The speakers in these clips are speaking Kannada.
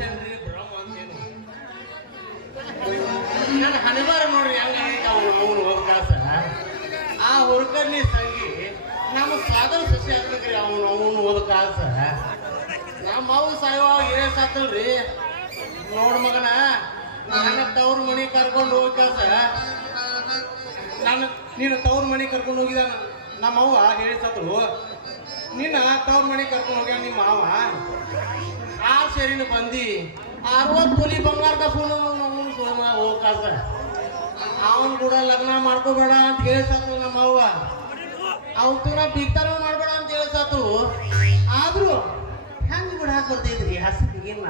ಮನುಷ್ಯನ್ರಿ ಬ್ರಹ್ಮ ಅಂತೇನು ನನ್ನ ಹಣಿಬಾರ ನೋಡ್ರಿ ಹೆಂಗ ಅವನು ಹೋಗ್ಕಾಸ ಆ ಹುರ್ಕರ್ನಿ ಸಂಗಿ ನಮ್ಮ ಸಾಧನ ಸಸಿ ಆಗ್ಬೇಕ್ರಿ ಅವನು ಓದಕಾಸ ನಮ್ಮ ಅವು ಸಾಯುವಾಗ ಏನ್ ಸಾತಲ್ರಿ ನೋಡ್ ಮಗನ ನನ್ನ ತವ್ರ ಮನಿ ಕರ್ಕೊಂಡು ಹೋಗ್ಕಾಸ ನೀನು ತವ್ರ ಮನಿ ಕರ್ಕೊಂಡು ಹೋಗಿದ ನಮ್ಮ ಅವ್ವ ಹೇಳಿ ಸತ್ರು ನಿನ್ನ ತವ್ರ ಮನಿ ಕರ್ಕೊಂಡು ಹೋಗ್ಯಾನ ನಿಮ್ಮ ಮಾವ 6 ಸೇರಿನ ಬಂದಿ 60 ತೊಲಿ ಬಂಗಾರದ ಹೋಗ್ಕಾಸ ಅವನ್ ಕೂಡ ಲಗ್ನ ಮಾಡ್ಕೋಬೇಡ ಅಂತ ಹೇಳ್ಸತ್ತು ನಮ್ಮ ಅವ್ವ ಅವ್ನ ಬಿತ್ತಾರ ಮಾಡ್ಬೇಡ ಅಂತ ಹೇಳ್ಸತ್ತು ಆದ್ರೂ ಹೆಂಗ್ ಬಿಡಾಕ್ ಬರ್ತೈತ್ರಿ ಹಸಿಗಿನ್ನ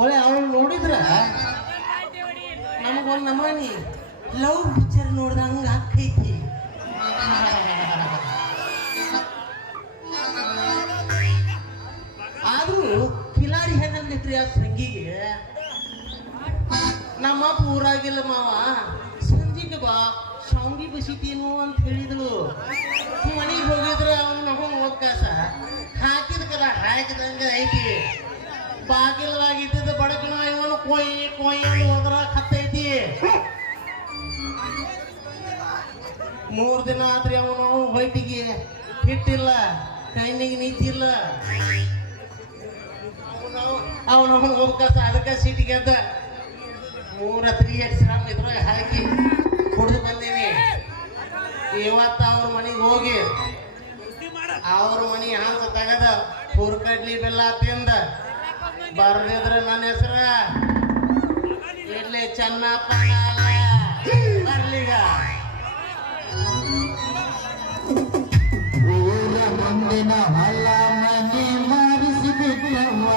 ಒಳ್ಳೆ ಅವ್ನು ನೋಡಿದ್ರ ನಮಗೊಂದು ನಮನಿ ಲವ್ ಪಿಕ್ಚರ್ ನೋಡ್ದಂಗ ಆಕೈತಿ ಆದ್ರೂ ಕಿಲಾಡಿ ಹೆಣ್ಣಲ್ಲಿಟ್ರಿ ಆ ಸಂಗಿಗೆ ನಮ್ಮ ಊರಾಗಿಲ್ಲ ಮಾವ ಸಂಜಿಗೆ ಬಾ ಶಾಂಗಿ ಬಸಿತೀನು ಅಂತ ಹೇಳಿದ್ರು ಮನೆಗೆ ಹೋಗಿದ್ರೆ ಅವನು ನಮಗೆ ಹೋಗ್ಕಾಸ ಹಾಕಿದ ಕಲ ಹಾಕಿದಂಗ ಐತಿ ಬಾಗಿಲಾಗಿದ್ದ ಬಡಕನ ಇವನು ಕೊಯ್ ಹೋದ್ರ ಕತ್ತೈತಿ 3 ದಿನ ಆದ್ರಿ ಅವನು ಹೊಯ್ಟಿಗೆ ಹಿಟ್ಟಿಲ್ಲ ಕೈನಿಗೆ ನಿಂತಿಲ್ಲ ಅವನು ಹೋಗ್ಕಾಸ ಅದಕ್ಕೆ ಸೀಟಿಗೆ ಅದ 3 ಎಕ್ಸ್ರಾಮ್ ಇದ್ರಾಗ ಹಾಕಿ ಕುಡಿದು ಬಂದೀನಿ ಇವತ್ತು ಅವ್ರ ಮನೆಗೆ ಹೋಗಿ ಅವ್ರ ಮನೆ ಹಾಂಸ ತೆಗದ ಹುರ್ಕಡ್ಲಿ ಬೆಲ್ಲ ತಿಂದ ಬರ್ದಿದ್ರ ನನ್ನ ಹೆಸರ ಇಡ್ಲಿ ಚೆನ್ನಪ್ಪ ಬರ್ಲಿಗ ಮುಂದಿನ ಹೊಲ ಮನೆ ಮಾರಿಸಿಬಿಟ್ಟವ್ವ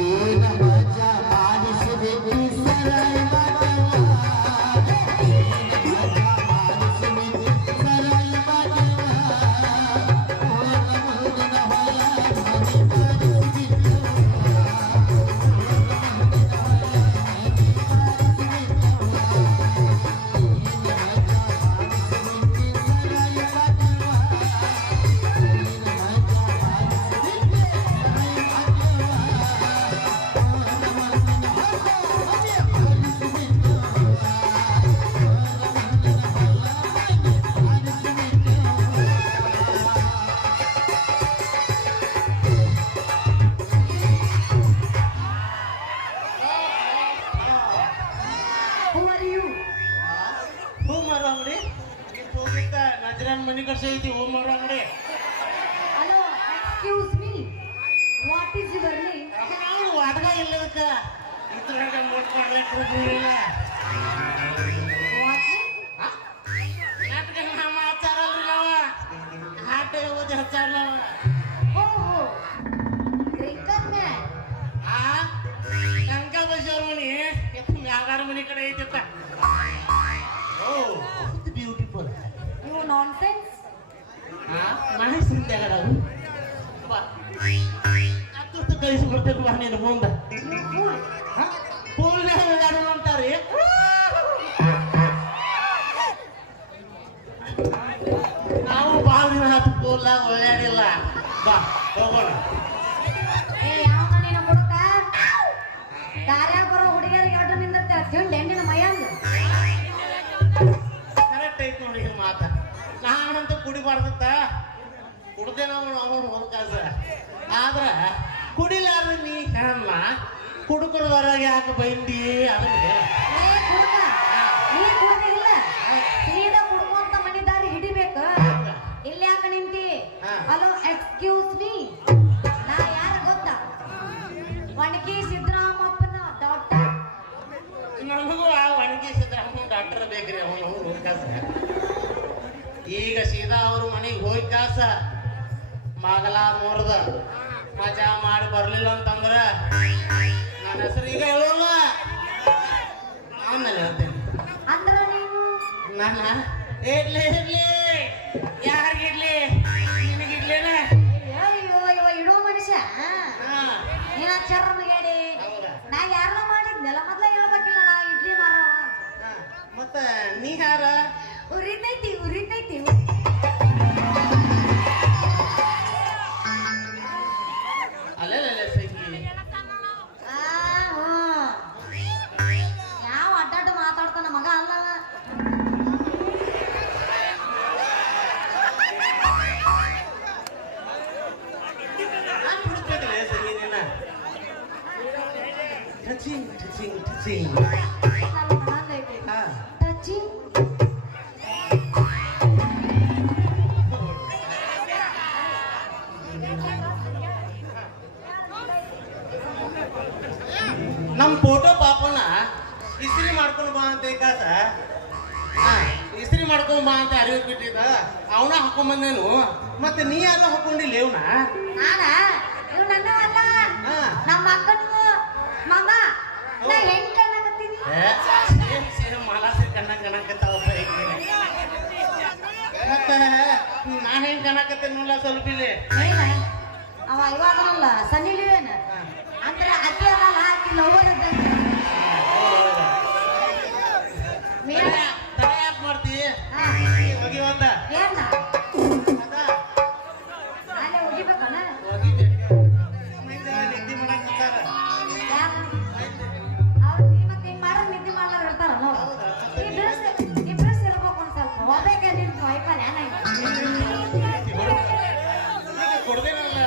ಏನ ಮಜಾ ಮಾಡಿಸಿಬಿಟ್ಟು ಸರಳ ಮನಿ ಕರ್ಸ ಐತಿ ಹೋಮರ ಅಂಗಡಿ hello excuse me what is your name ನಾವು ವಾಟಗ ಇಲ್ಲದಕ್ಕ ಇದ್ರಾಗ ನೋಡ್ಕೊಳ್ಳಿಲ್ಲ ನಾಟಕ ನಮ್ಮ ಆಚಾರ ಅಲ್ರಿ ನಾವ ಹಾಟ ಓದಿ ಹಚ್ಚಾರ ನಾವ ಓಹೋ ಡ್ರಿಂಕರ್ ಮ್ಯಾನ್ ಟಂಕ ಬಸ್ಸವ್ರ ಮನಿ ಯಾವ್ದಾರ ಮನಿ ಕಡೆ ಐತಿತ್ತ ಓ ಬ್ಯೂಟಿಫುಲ್ ಯು ನಾನ್ಸೆನ್ಸ್ ಮನಸ್ಸಿಂದ ಅಷ್ಟು ಕಳಿಸಿಬಿಡ್ತೇನೆ ಬಾ ನೀನು ಮುಂದೆ ಪೂರ್ಣ ಅಂತಾರೆ ನಾವು ಭಾಳ ದಿನ ಹತ್ತು ಪೂರ್ಲಾಗ ಒಳ್ಳೆಯದಿಲ್ಲ ಬಾ ಹೋಗೋಣ ಯಾವ ಮನೇನ ಕೊಡಕ ದಾರ್ಯಾಗ ಬರೋ ಹುಡುಗಿಯರಿಗೆ ಅಡ್ಡು ನಿಂದಿರ್ತೆ ತಿಂಡಿ ಹೆಣ್ಣಿನ ಮೈಯಂದು ಕರೆಕ್ಟ್ ಐತಿ ನೋಡಿ ಮಾತ ನಾನಂತೂ ಕುಡಿಬಾರ್ದತ್ತ ಕುಡ್ದೆ ನಾವು ಹೋಗ್ಕಾಸ ಆದ್ರ ಕುಡಿಲಾರ ನೀ ಹೆಣ್ಣ ಕುಡುಕರದವರಾಗ ಯಾಕೆ ಬೈಂದಿ ಅದಕ್ಕೆ ಕುಡ್ಕ ನೀ ಕುಡ್ದಿಲ್ಲ ಸೀದಾ ಕುಡ್ಕೊಂತ ಮನೆ ದಾರಿ ಹಿಡಿಬೇಕು ಇಲ್ಲಿ ಯಾಕೆ ನಿಂತಿ ಹಲೋ ಎಕ್ಸ್ಕ್ಯೂಸ್ ಮೀ ನಾ ಯಾರ ಗೊತ್ತಾ ಒಣಗಿ ಸಿದ್ದರಾಮಪ್ಪನ ಡಾಕ್ಟರ್ ನಮಗೂ ಆ ಒಣಗಿ ಸಿದ್ದರಾಮಯ್ಯ ಡಾಕ್ಟರ್ ಬೇಕ್ರಿ ಅವನು ಹೋಗ್ಕಾಸ ಈಗ ಸೀದಾ ಅವ್ರ ಮನೆಗೆ ಹೋಗಿ ಕಾಸ ಮಗಲ ಮುರ್ದ ಮಜಾ ಮಾಡಿ ಬರ್ಲಿಲ್ಲ ಅಂತಂದ್ರ ನನ್ನ ಹೆಸರು ಈಗ ಹೇಳೋಲ್ಲ ಆಮೇಲೆ ಹೇಳ್ತೇನೆ ಅಂದ್ರ ನೀನು ನನ್ನ ಇಡ್ಲಿ ಯಾರಿಗಿಡ್ಲಿ ನಿನಗಿಡ್ಲೇನ ಅಯ್ಯೋ ಇವ ಇಡೋ ಮನುಷ್ಯ ನೀನ ಚರ್ಮಗೇಡಿ ನಾ ಯಾರನ್ನ ಮಾಡಿದ್ನೆಲ್ಲ ಮೊದ್ಲ ಹೇಳ್ಬೇಕಿಲ್ಲ ನಾ ಇಡ್ಲಿ ಮಾರವ ಮತ್ತ ನೀ ಯಾರ ಉರಿತೈತಿ ಮಾಡ್ಕೊಂಡ್ ಬಾ ಅಂತ ಅರಿವು ಬಿಟ್ಟಿದ್ದ ಅವನ ಹಾಕೊಂಬಂದೇನು ಮತ್ತೆ ನೀ ಯಾರು ಹಾಕೊಂಡಿಲ್ಲ ಇವ್ನ ನಾನ ಇವ್ ನನ್ನವಲ್ಲ ನಮ್ಮ ಅಕ್ಕನು ಮಮ್ಮ ನಾ ಹೆಂಗ್ ಕಾಣಕತ್ತೀನಿ ಸೇಮ್ ಮಾಲಾಸಿ ಕಣ್ಣಕತ್ತಾವ ಮತ್ತೆ ನಾನು ಹೆಂಗ್ ಕಾಣಕತ್ತೇನಲ್ಲ ಸ್ವಲ್ಪ ಇಲ್ಲಿ ಅವ ಇವಾಗನಲ್ಲ ಸನ್ನಿ ಲಿಯೋನ್ ಅಂದ್ರೆ ಅಕ್ಕಿ ಅದಲ್ಲ ಅಕ್ಕಿ ಲವರ್ ಇದ್ದಂಗೆ ತಡ ಯಾಕೆ ಮಾಡ್ತಿ ಹೋಗಿವತ್ತ ಏನ ಅದ ಅಲ್ಲೇ ಉಗಿಬೇಕನ ಹೋಗಿದ್ದೆ ನಿದ್ದೆ ಮಾಡಕತ್ತಾರ ಅವ್ರು ನೀ ಮತ್ತೆ ಹಿಂಗ್ ಮಾಡಿದ್ರೆ ನಿದ್ದೆ ಮಾಡ್ಲಾರ ಇರ್ತಾರ ನೋಡು ಇಬ್ರು ಇರ್ಬೇಕು ಒಂದ್ ಸ್ವಲ್ಪ ಹೋಗ್ಬೇಕ ನಿನ್ ವೈಫಲ್ ಏನ ಕೊಡ್ದೇನಲ್ಲ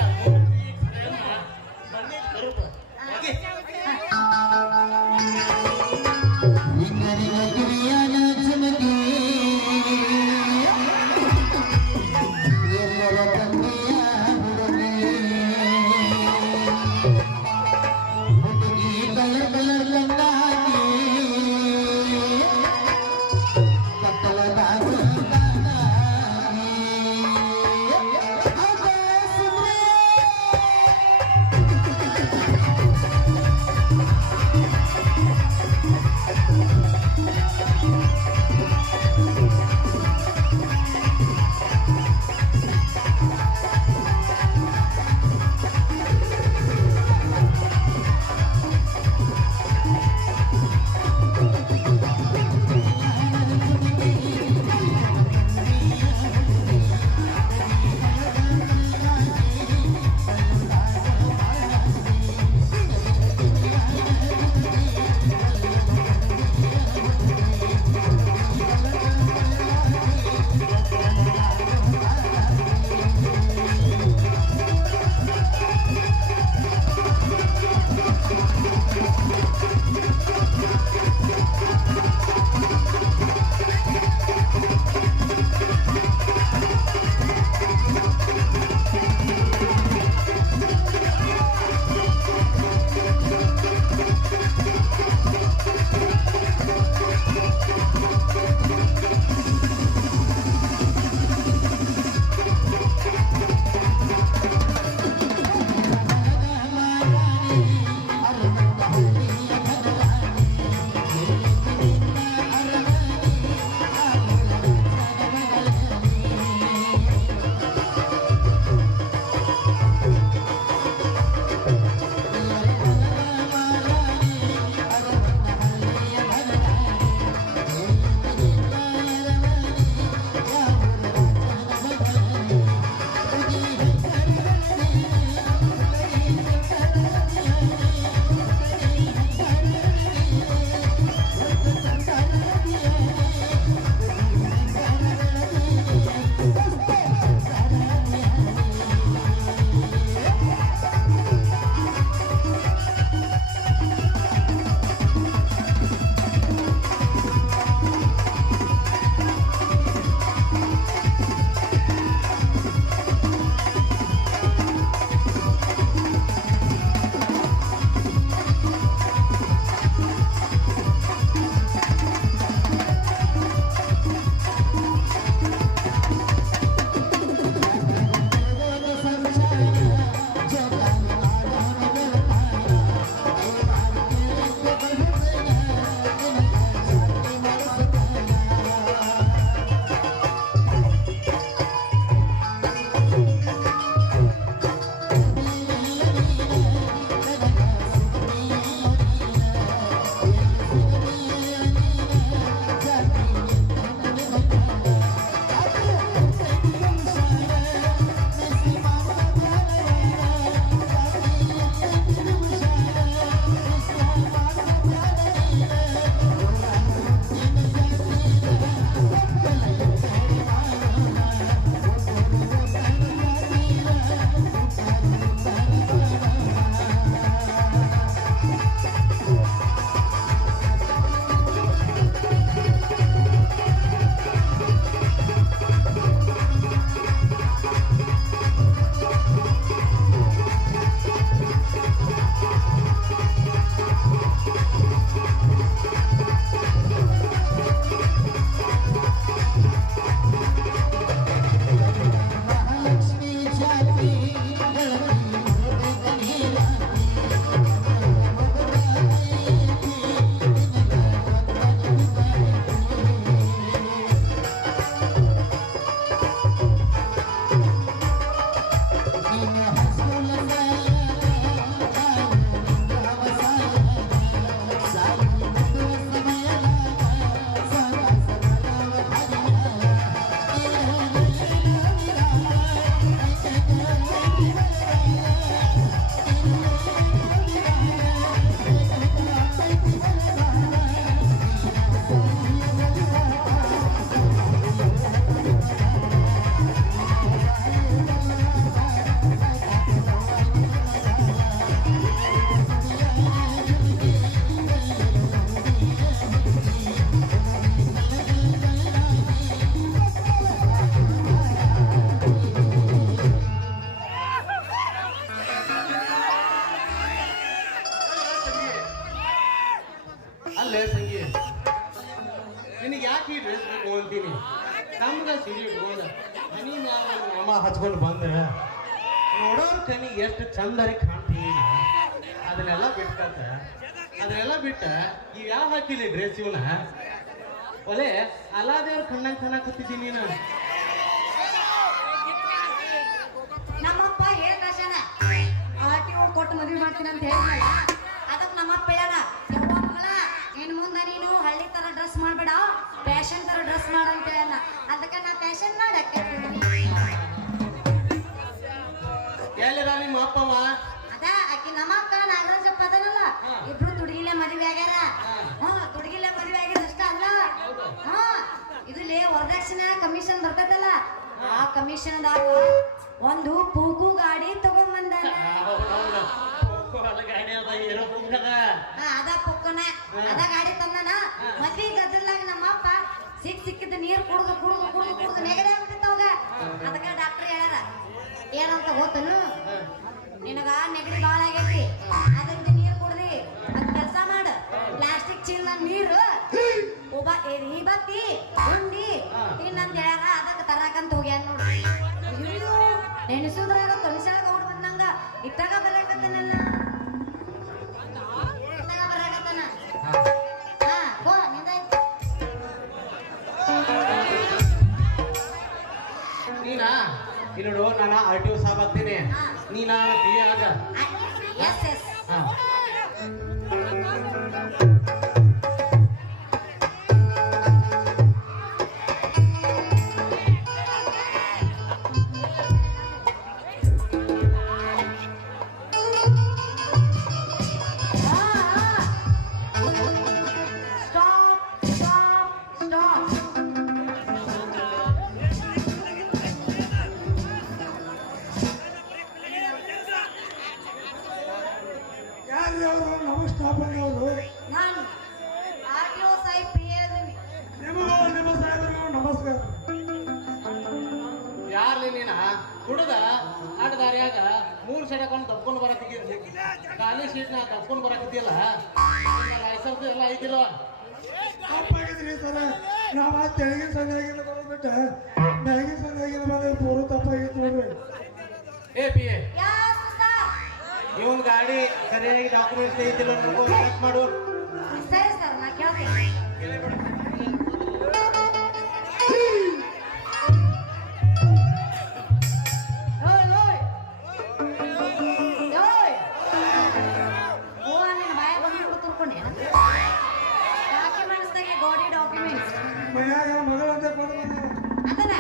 ಬನ್ನಿ ಬರುತ್ತ ಹೋಗಿ ಲಿಂಗರಿಗ ಗಿರಿಯನ ಚಮಕಿ ನಮ್ಗ ಸಿರಿ ಇಟ್ಕೊಂಡ ಹನಿ ನಾಮ ಹಚ್ಕೊಂಡು ಬಂದ್ರೆ ನೋಡೋರ್ ಕಣ್ಣಿಗೆ ಎಷ್ಟು ಚಂದರಿ ಕಾಣ್ತೀನಿ ಅದನ್ನೆಲ್ಲ ಬಿಟ್ಕಂತ ಅದನ್ನೆಲ್ಲ ಬಿಟ್ಟ ಇವ್ ಯಾವ ಹಾಕಿಲಿ ಡ್ರೆಸ್ ಇವನ ಒಲೆ ಅಲ್ಲಾದೇವ್ರ ಕಣ್ಣಂಗ್ ಚೆನ್ನಾಗ್ ಕೂತಿದ್ದೀನಿ ನೀನು ನಮ್ಮಪ್ಪ ಹೇಳ್ತಾನ RTO ಕೊಟ್ಟು ಮದ್ವೆ ಮಾಡ್ತೀನಿ ಅಂತ ಹೇಳಿದ್ನಲ್ಲ ಅದಕ್ಕೆ ನಮ್ಮಪ್ಪ ಹೇಳ್ಯಾನ ಯವ್ವ ಮಗಳ ಇನ್ ಮುಂದೆ ನೀನು ಹಳ್ಳಿ ತರ ಡ್ರೆಸ್ ಮಾಡ್ಬೇಡ ಫ್ಯಾಷನ್ ತರ ಡ್ರೆಸ್ ಮಾಡ ಅಂತ ಹೇಳ್ಯಾನ ಅದಕ್ಕೆ ನಾ ಫ್ಯಾಷನ್ ಮಾಡಕ್ಕೆ ಎಲ್ಲಿದ ನಿಮ್ಮ ಅಪ್ಪಮ್ಮ ಅದ ಆಕಿ ನಮ್ಮ ಅಕ್ಕ ನಾಗರಾಜಪ್ಪ ಅದನಲ್ಲ ಇಬ್ರು ತುಡುಗಿಲೆ ಮದುವೆ ಆಗ್ಯಾರ ತುಡುಗಿಲೆ ಮದುವೆ ಆಗ್ಯಾರ ಅಷ್ಟ ಅಲ್ಲ ಇದ್ರಲ್ಲಿ ವರದಕ್ಷಿಣೆ ಕಮಿಷನ್ ಬರ್ತದಲ್ಲ ಆ ಕಮಿಷನ್ದಾಗ ಒಂದು ಪೂಗು ಗಾಡಿ ತಗೊಂಬಂದಾನ ಅದ ಪುಕ್ಕನ ಅದ ಗಾಡಿ ತಂದನ ಮದ್ವಿ ಗದ್ದಲಾಗ ನಮ್ಮ ಅಪ್ಪ ಸಿಕ್ಕಿದ ನೀರ್ ಕುಡ್ದು ನೆಗಡಿ ಆಗ್ತಿತ್ತವಾಗ ಅದಕ್ಕ ಡಾಕ್ಟರ್ ಹೇಳ್ಯಾರ ಏನಂತ ಗೊತ್ತನು ನಿನಗ ನೆಗಡಿ ಬಾಳ ಆಗೈತಿ ಅದಕ್ಕೆ ನೀರ್ ಕುಡ್ದಿ ಅದ್ ಕೆಲಸ ಮಾಡ ಪ್ಲಾಸ್ಟಿಕ್ ಚೀಲ ನೀರು ಈ ಬತ್ತಿ ಉಂಡಿ ತಿನ್ನಂತ ಹೇಳ್ಯಾರ ಅದಕ್ಕೆ ತರಾಕಂತ ಹೋಗ್ಯಾನ ನೋಡ್ರಿ ಅಯ್ಯೋ ನೆನೆಸುದ್ರಾಗ ತೊಣಸಾಗ ಅವ್ರು ಬಂದಂಗ ಇತ್ತಾಗ ಬರಾಕತ್ತನಲ್ಲ ಇತ್ತಾಗ ಬರಾಕತ್ತನ ಹಾ ಗೋ ನಿಂದಾಯ್ತು ನೀನಾ ಇಲ್ಲೋಡು ನಾನು RTO ಸಾಬ್ ಆಗ್ತೀನಿ ನೀನಾ PA ಆಗ ಎಸ್ ಎಸ್ ಹಾ ನಾನು RTO ಸಾಹೇಬ್ PA ಅದೀನಿ ನಿಮ್ಮ ಸಾಹೇಬರಿಗೂ ನಮಸ್ಕಾರ. ಯಾರ್ಲಿ ನೀನ ಹುಡುಗ ಆಟ ದಾರಿಯಾಗ 3 ಸೆಡ್ ಹಾಕೊಂಡು ತಪ್ಕೊಂಡು ಬರತ್ತಿದ್ದಿ ಖಾಲಿ ಸೀಟ್ನ ತಪ್ಕೊಂಡು ಬರಕತ್ತಿಲ್ಲ ಲೈಸೆನ್ಸ್ ಎಲ್ಲ ಐತಿಲ್ಲ ತಪ್ಪಾಗಿದ್ರಿ ಸರ ನಾವು ತೆಳಗಿನ ಸಂಘಾಗಿನ ಬರೋದ್ಬಿಟ್ಟ ಮ್ಯಾಗಿನ ಸಂಘಾಗಿನ ಬಂದ್ರೆ ಪೂರ ತಪ್ಪಾಗಿತ್ತು ನೋಡ್ರಿ. ಏ PA ಯಾಸ್ ಸರ್ ಇವನ್ ಗಾಡಿ ಸರಿಯಾಗಿ ಡಾಕ್ಯುಮೆಂಟ್ಸ್ ಐತಿಲ್ಲ ಚೆಕ್ ಮಾಡು ಸರಿ ಸರ್ ನಾ ಕೇಳ್ತೀನಿ ಮನ್ಯಾಗ ಮಗಳಂತೆ ಕೊಟ್ಟು ಅದನ್ನ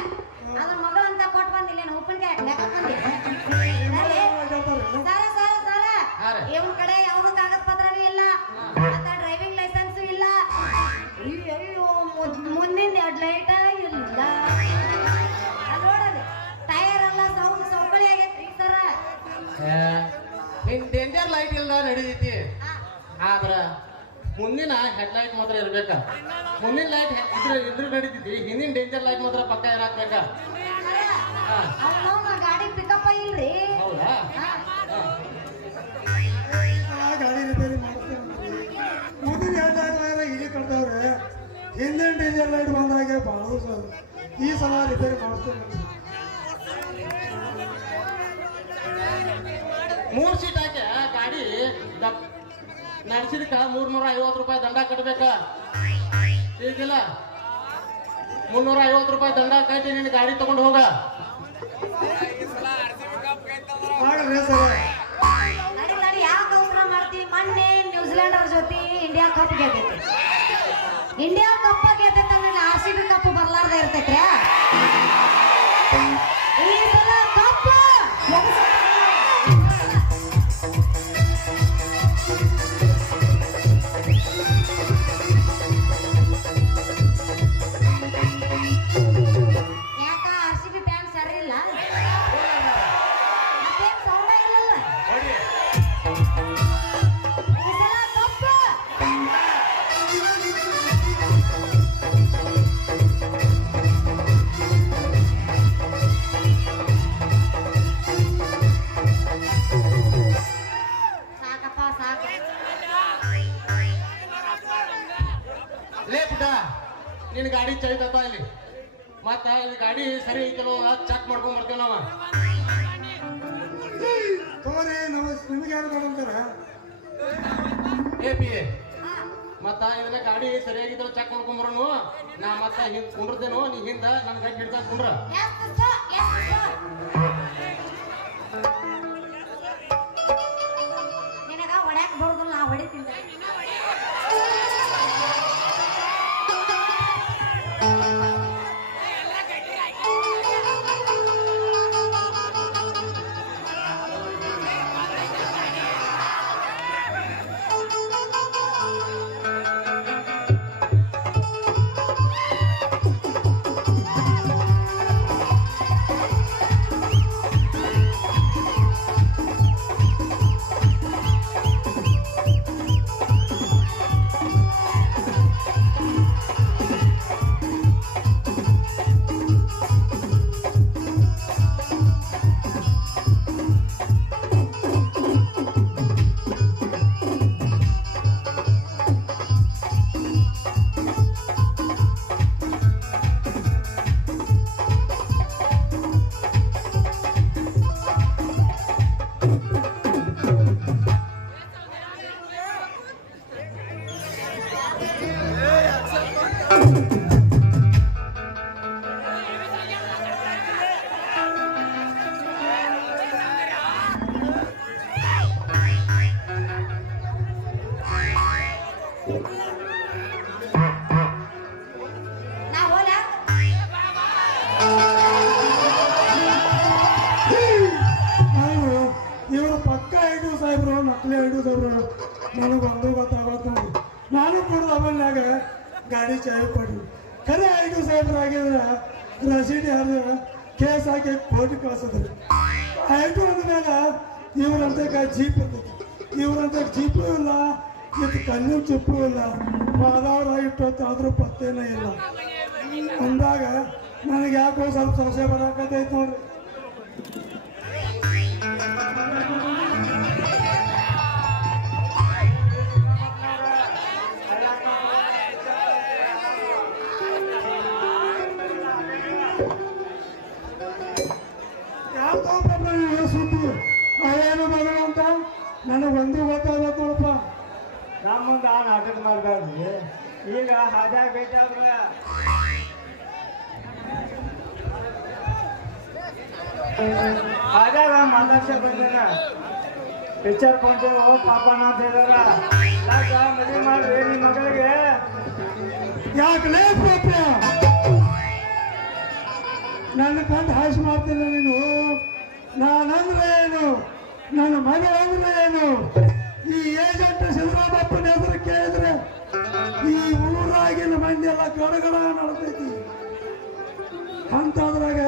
ಅದ್ರ ಮಗಳಂತ ಕೊಟ್ಟು ಬಂದಿಲ್ಲ ಉಪ್ಪಿನಕಾಯಿ ಲೆಕ್ಕ ಬಂದಿ ಸರ ಇವನ್ ಕಡೆ ಯಾವ್ದು ಕಾಗದ ಪತ್ರನೂ ಇಲ್ಲ ಮತ್ತ ಡ್ರೈವಿಂಗ್ ಲೈಸೆನ್ಸ್ ಇಲ್ಲ ಅಯ್ಯೋ ಮುಂದಿನ 2 ಲೈಟ್ ಇಲ್ಲ ನೋಡಲಿ ಟೈರ್ ಎಲ್ಲ ಸೌಕಳಿ ಆಗೈತ್ರಿ ಸರ ನಿನ್ ಡೇಂಜರ್ ಲೈಟ್ ಇಲ್ಲ ನಡೀತೈತಿ ಆದ್ರ ಮುಂದಿನ ಹೆಡ್ಲೈಟ್ ಮಾತ್ರ ಇರ್ಬೇಕ ಮುಂದಿನ ಲೈಟ್ ಇದ್ರ ನಡೀತೈತಿ ಹಿಂದಿನ ಡೇಂಜರ್ ಲೈಟ್ ಮಾತ್ರ ಪಕ್ಕ ಇರಾಕ್ಬೇಕ ಅವ್ನ ಗಾಡಿ ಪಿಕಪ್ ಇಲ್ರಿ ಹೌದಾ ಗಾಡಿ ರಿಪೇರಿ ಮಾಡ್ತೀವಿ. ಮುಂದಿನ 2 ವಾರ ಇಲ್ಲಿ ಕಟ್ತಾವ್ರೆ ಹಿಂದಿನ ಡೀಸೆಲ್ ಲೈಟ್ ಬಂದಾಗೆ ಭಾಳ ಸರ್ ಈ ಸಲ ರಿಪೇರಿ ಮಾಡ್ತೀವಿ. 3 ಸೀಟ್ ಹಾಕಿ ಗಾಡಿ ನಡೆಸಿದಕ್ಕ 350 ರೂಪಾಯಿ ದಂಡ ಕಟ್ಬೇಕ ಈಗಿಲ್ಲ 350 ರೂಪಾಯಿ ದಂಡ ಕಟ್ಟಿ ನಿನ್ನ ಗಾಡಿ ತಗೊಂಡು ಹೋಗ ಮಾಡ್ರಿ ಸರ್ ನಡಿ ಯಾವ ಅವಸರ ಮಾಡ್ತಿ ಮೊನ್ನೆ ನ್ಯೂಜಿಲೆಂಡ್ ಅವ್ರ ಜೊತೆ ಇಂಡಿಯಾ ಕಪ್ ಗೆದ್ದೈತಿ ಇಂಡಿಯಾ ಕಪ್ ಗೆದ್ದೈತೆ ಅಂದ್ರೆ RCB ಕಪ್ ಬರ್ಲಾರ್ದ ಇರ್ತೈತ್ರಿ ಈ ಸಲ ಕಪ್ ಯಾಕ RCB ಫ್ಯಾನ್ ಸರಿ ಇಲ್ಲ ಮತ್ತೇನ್ ಸೌಂಡ ಇಲ್ಲಲ್ಲ ಈ ಸಲ ಕಪ್ ಇದು ಗಾಡಿ ಸರಿ ಐತಲ್ಲೋ ಚೆಕ್ ಮಾಡ್ಕೊಂಡ್ ಬರ್ತೀವಿ ನಾವ. ತೋರಿ ನಿಮಗೆ ಯಾರು ಕೊಡಂತಾರ ಏ ಪಿ ಮತ್ತ ಇದನ್ನ ಗಾಡಿ ಸರಿಯಾಗಿದ್ರು ಚೆಕ್ ಮಾಡ್ಕೊಂಡ್ ಬರೋನು. ನಾ ಮತ್ತ ಹಿಂದ್ ಕುಂಡ್ರದೇನು, ನೀ ಹಿಂದ ನನ್ ಕೈ ಹಿಡ್ದ ಕುಂಡ್ರ. ನಿನಗ ಹೊಡ್ಯಾಕ್ ಬರೋದಿಲ್ಲ, ನಾ ಹೊಡಿತೀನಿ. ಇವರು ಪಕ್ಕ ಐಟು ಸಾಹೇಬ್ರು, ನಕಲಿ ಐಟು ಸಾಹೇಬ್ರು. ನನಗೊಂದು ಗೊತ್ತಾಗತ್ತೆ ನೋಡಿ. ನಾನು ಕೂಡ ಆಮೇಲೆ ಗಾಡಿ ಚಾಯ್ ಕೊಡ್ರಿ. ಖರೆ ಐಟು ಸಾಹೇಬ್ರು ಆಗಿದ್ರೆ ರಸೀದಿ ಯಾರು ಕೇಸ್ ಹಾಕಿ ಕೋರ್ಟ್ ಕಳ್ಸಿದ್ರಿ. ಐಟು ಅಂದ್ಮೇಲೆ ಇವ್ರಂತ ಜೀಪ್ ಇರ್ತೈತಿ. ಇವ್ರಂತ ಜೀಪು ಇಲ್ಲ, ಇದು ಕಣ್ಣಿನ ಚಿಪ್ಪು ಇಲ್ಲ. ಮಾದವ್ರ ಇಟ್ಟೊತ್ತಾದ್ರೂ ಪತ್ತೇನೇ ಇಲ್ಲ ಅಂದಾಗ ನನಗೆ ಯಾಕೋ ಸ್ವಲ್ಪ ಸಂಶಯ ಬರಾಕತ್ತೈತಿ ನೋಡ್ರಿ. ಯಾವ್ದೋ ಪ್ರಾಬ್ಲಮ್ ಸುದ್ದಿ ಅದೇನು ಮಗಳು ಅಂತ ನನಗೊಂದು ಗೊತ್ತಾಗತ್ತೆ ನೋಡಪ್ಪ. ನಮ್ಮ ಮುಂದೆ ಆ ನಾಟಕ ಮಾಡ್ಬಾರ್ದು. ಈಗ ಹಾಜಾಗ ಬೇಟಾದ್ರ ಹಾಜಾಗ ಮಾತಾಡ್ಸ ಬಂದೇನ ಪಿಕ್ಚರ್ ಕೊಂಡ್ರು ಪಾಪನ ಅಂತ ಹೇಳ್ಯಾರ. ಯಾಕ ಮದುವೆ ಮಾಡ್ರಿ ನಿಮ್ಮ ಮಗಳಿಗೆ? ಯಾಕಲೇ ಪಾಪ ನನ್ನ ಕಂಡು ಹಾಸಿ ಮಾಡ್ತಿಲ್ಲ ನೀನು. ನಾನಂದ್ರೆ ಏನು, ನನ್ನ ಮಗಳಂದ್ರೆ ಏನು? ಈ ಏಜೆಂಟ್ ಸಿದ್ದರಾಮಪ್ಪನ ಹೆಸರು ಕೇಳಿದ್ರೆ ಈ ಊರಾಗಿನ ಮಂದಿ ಎಲ್ಲ ಗಡಗಡ ನಡ್ತೈತಿ. ಅಂತದ್ರಾಗ